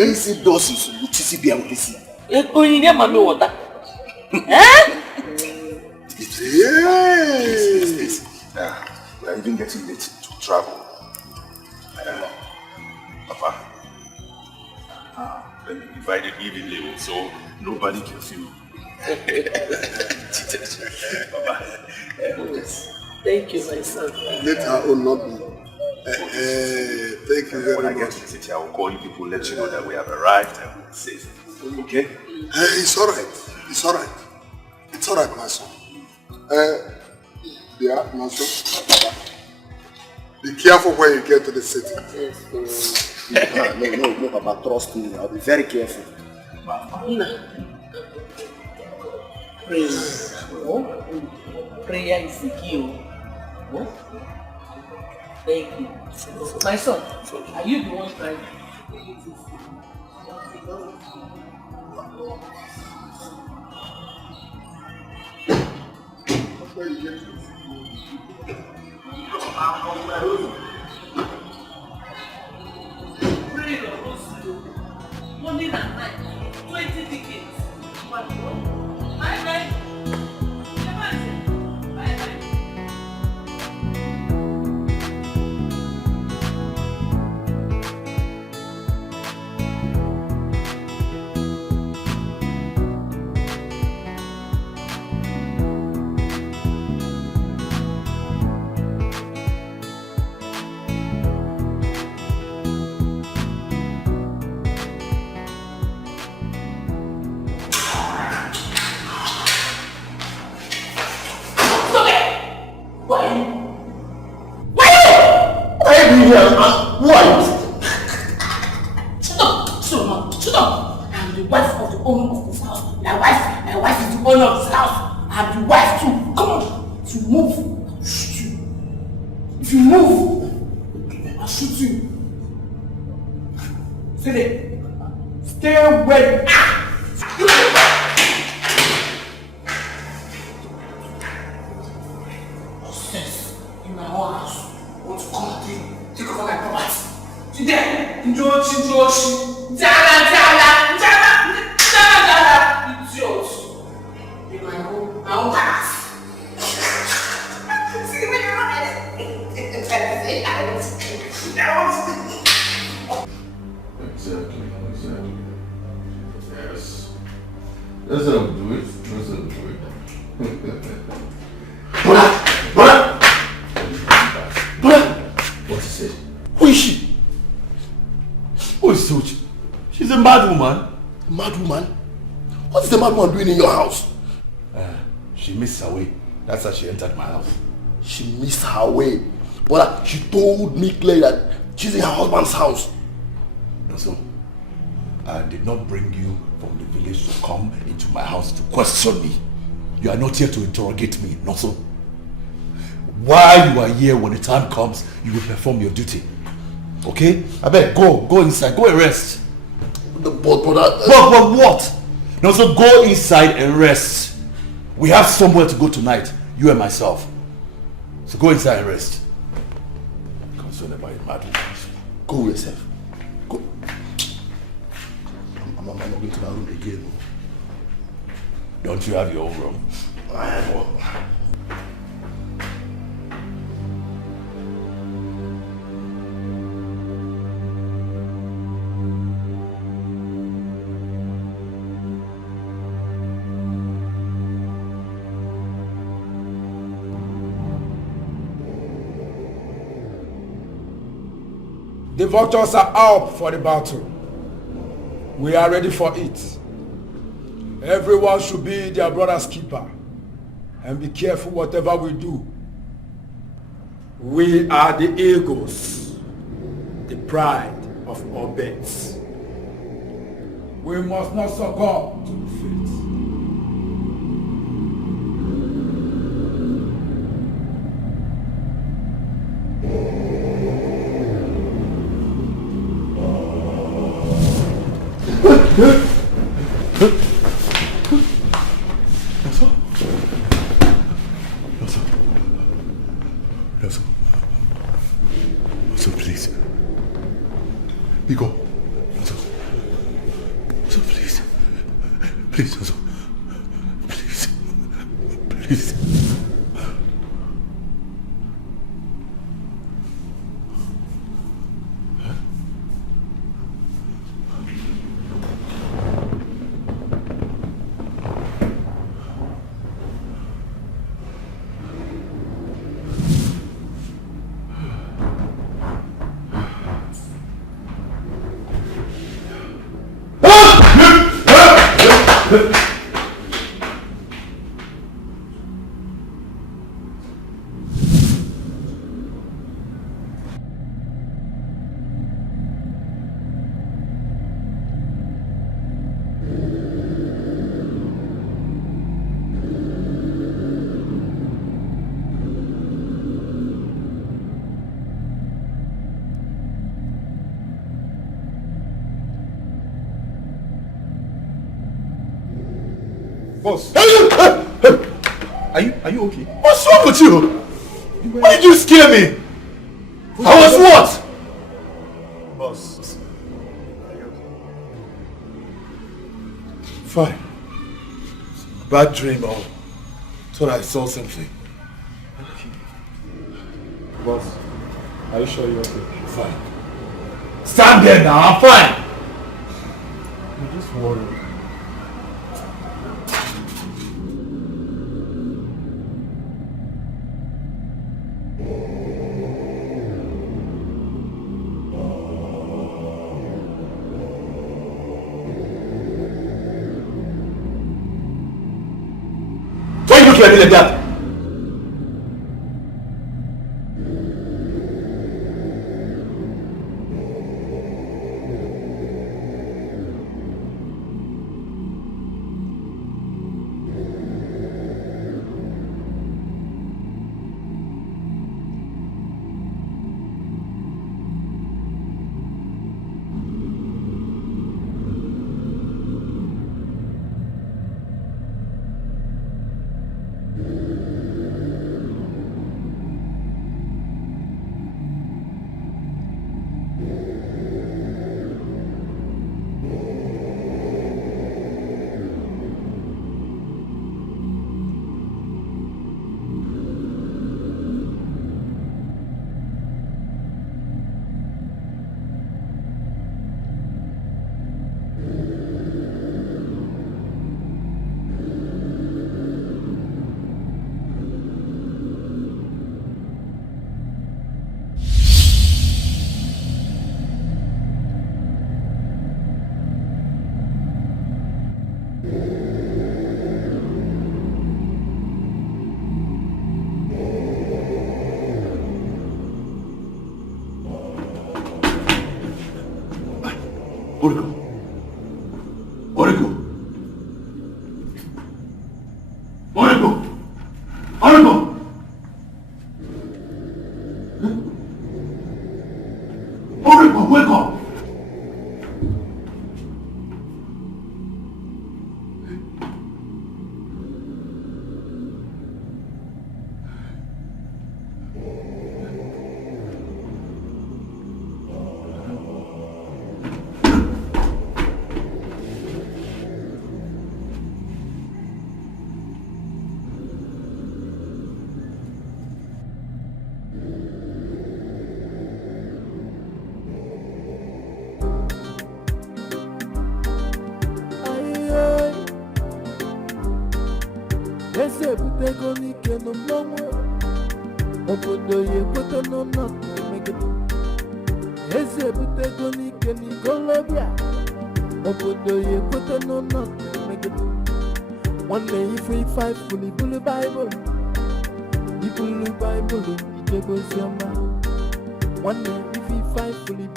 Easy doses of TCB and listen. Water. Yes. We are even getting late to travel. Papa, let me divide it evenly so nobody can feel cheated. Papa, thank you, my son. Let her own not be. Thank you very much. When I get to the city, I will call you people, let you know that we have arrived and we're safe. Okay? It's alright, my son. Yeah, my son. Be careful when you get to the city. Yes, no, Papa, trust me. I'll be very careful. Prayer is the key. Thank you. My son, are you the one trying to Money and night, 20 tickets. Bye. here? Who are you? Shut up! Shut up! I'm the wife of the owner of this house. My wife is the owner of this house. I'm the wife too. Come on! If you move, I'll shoot you. If you move, I'll shoot you. Stay there. Stay where. Sis, in my own house, I want to come and take over my property. Today, Njochi. Jala. Idiot. In my own palace. See when you're not Exactly. Yes. That's how we do it. Brother! What is it? Who is she? Who is Sochi? She's a mad woman. A mad woman? What is the mad woman doing in your house? She missed her way. That's how she entered my house. She missed her way. But she told me clearly that she's in her husband's house. No, so I did not bring you from the village to come into my house to question me. You are not here to interrogate me, not so. While you are here, when the time comes, you will perform your duty. Okay? I beg, go inside, go and rest. But brother... But what? No, so go inside and rest. We have somewhere to go tonight, you and myself. So go inside and rest. Concerned about it, madly. Go yourself. Go. I'm not going to my room again. Don't you have your own room? I have one. The vultures are out for the battle. We are ready for it. Everyone should be their brother's keeper. And be careful whatever we do. We are the eagles, the pride of Obets. We must not succumb to the fate. So please. Biko. So please. Please, Ozo. Please. Boss. Are you okay? What's wrong with you? Why did you scare me? I was what? Boss. Are you okay? Fine. Bad dream or thought I saw something. Boss, are you sure you're okay? Fine. Stand there now, I'm fine. I'm just worried. Why you looking at me like that? Oriko. Oriko. Oriko. Oriko. Oriko, wake up. One day if we fight fully Bible, Bible, Bible, one day if we fight fully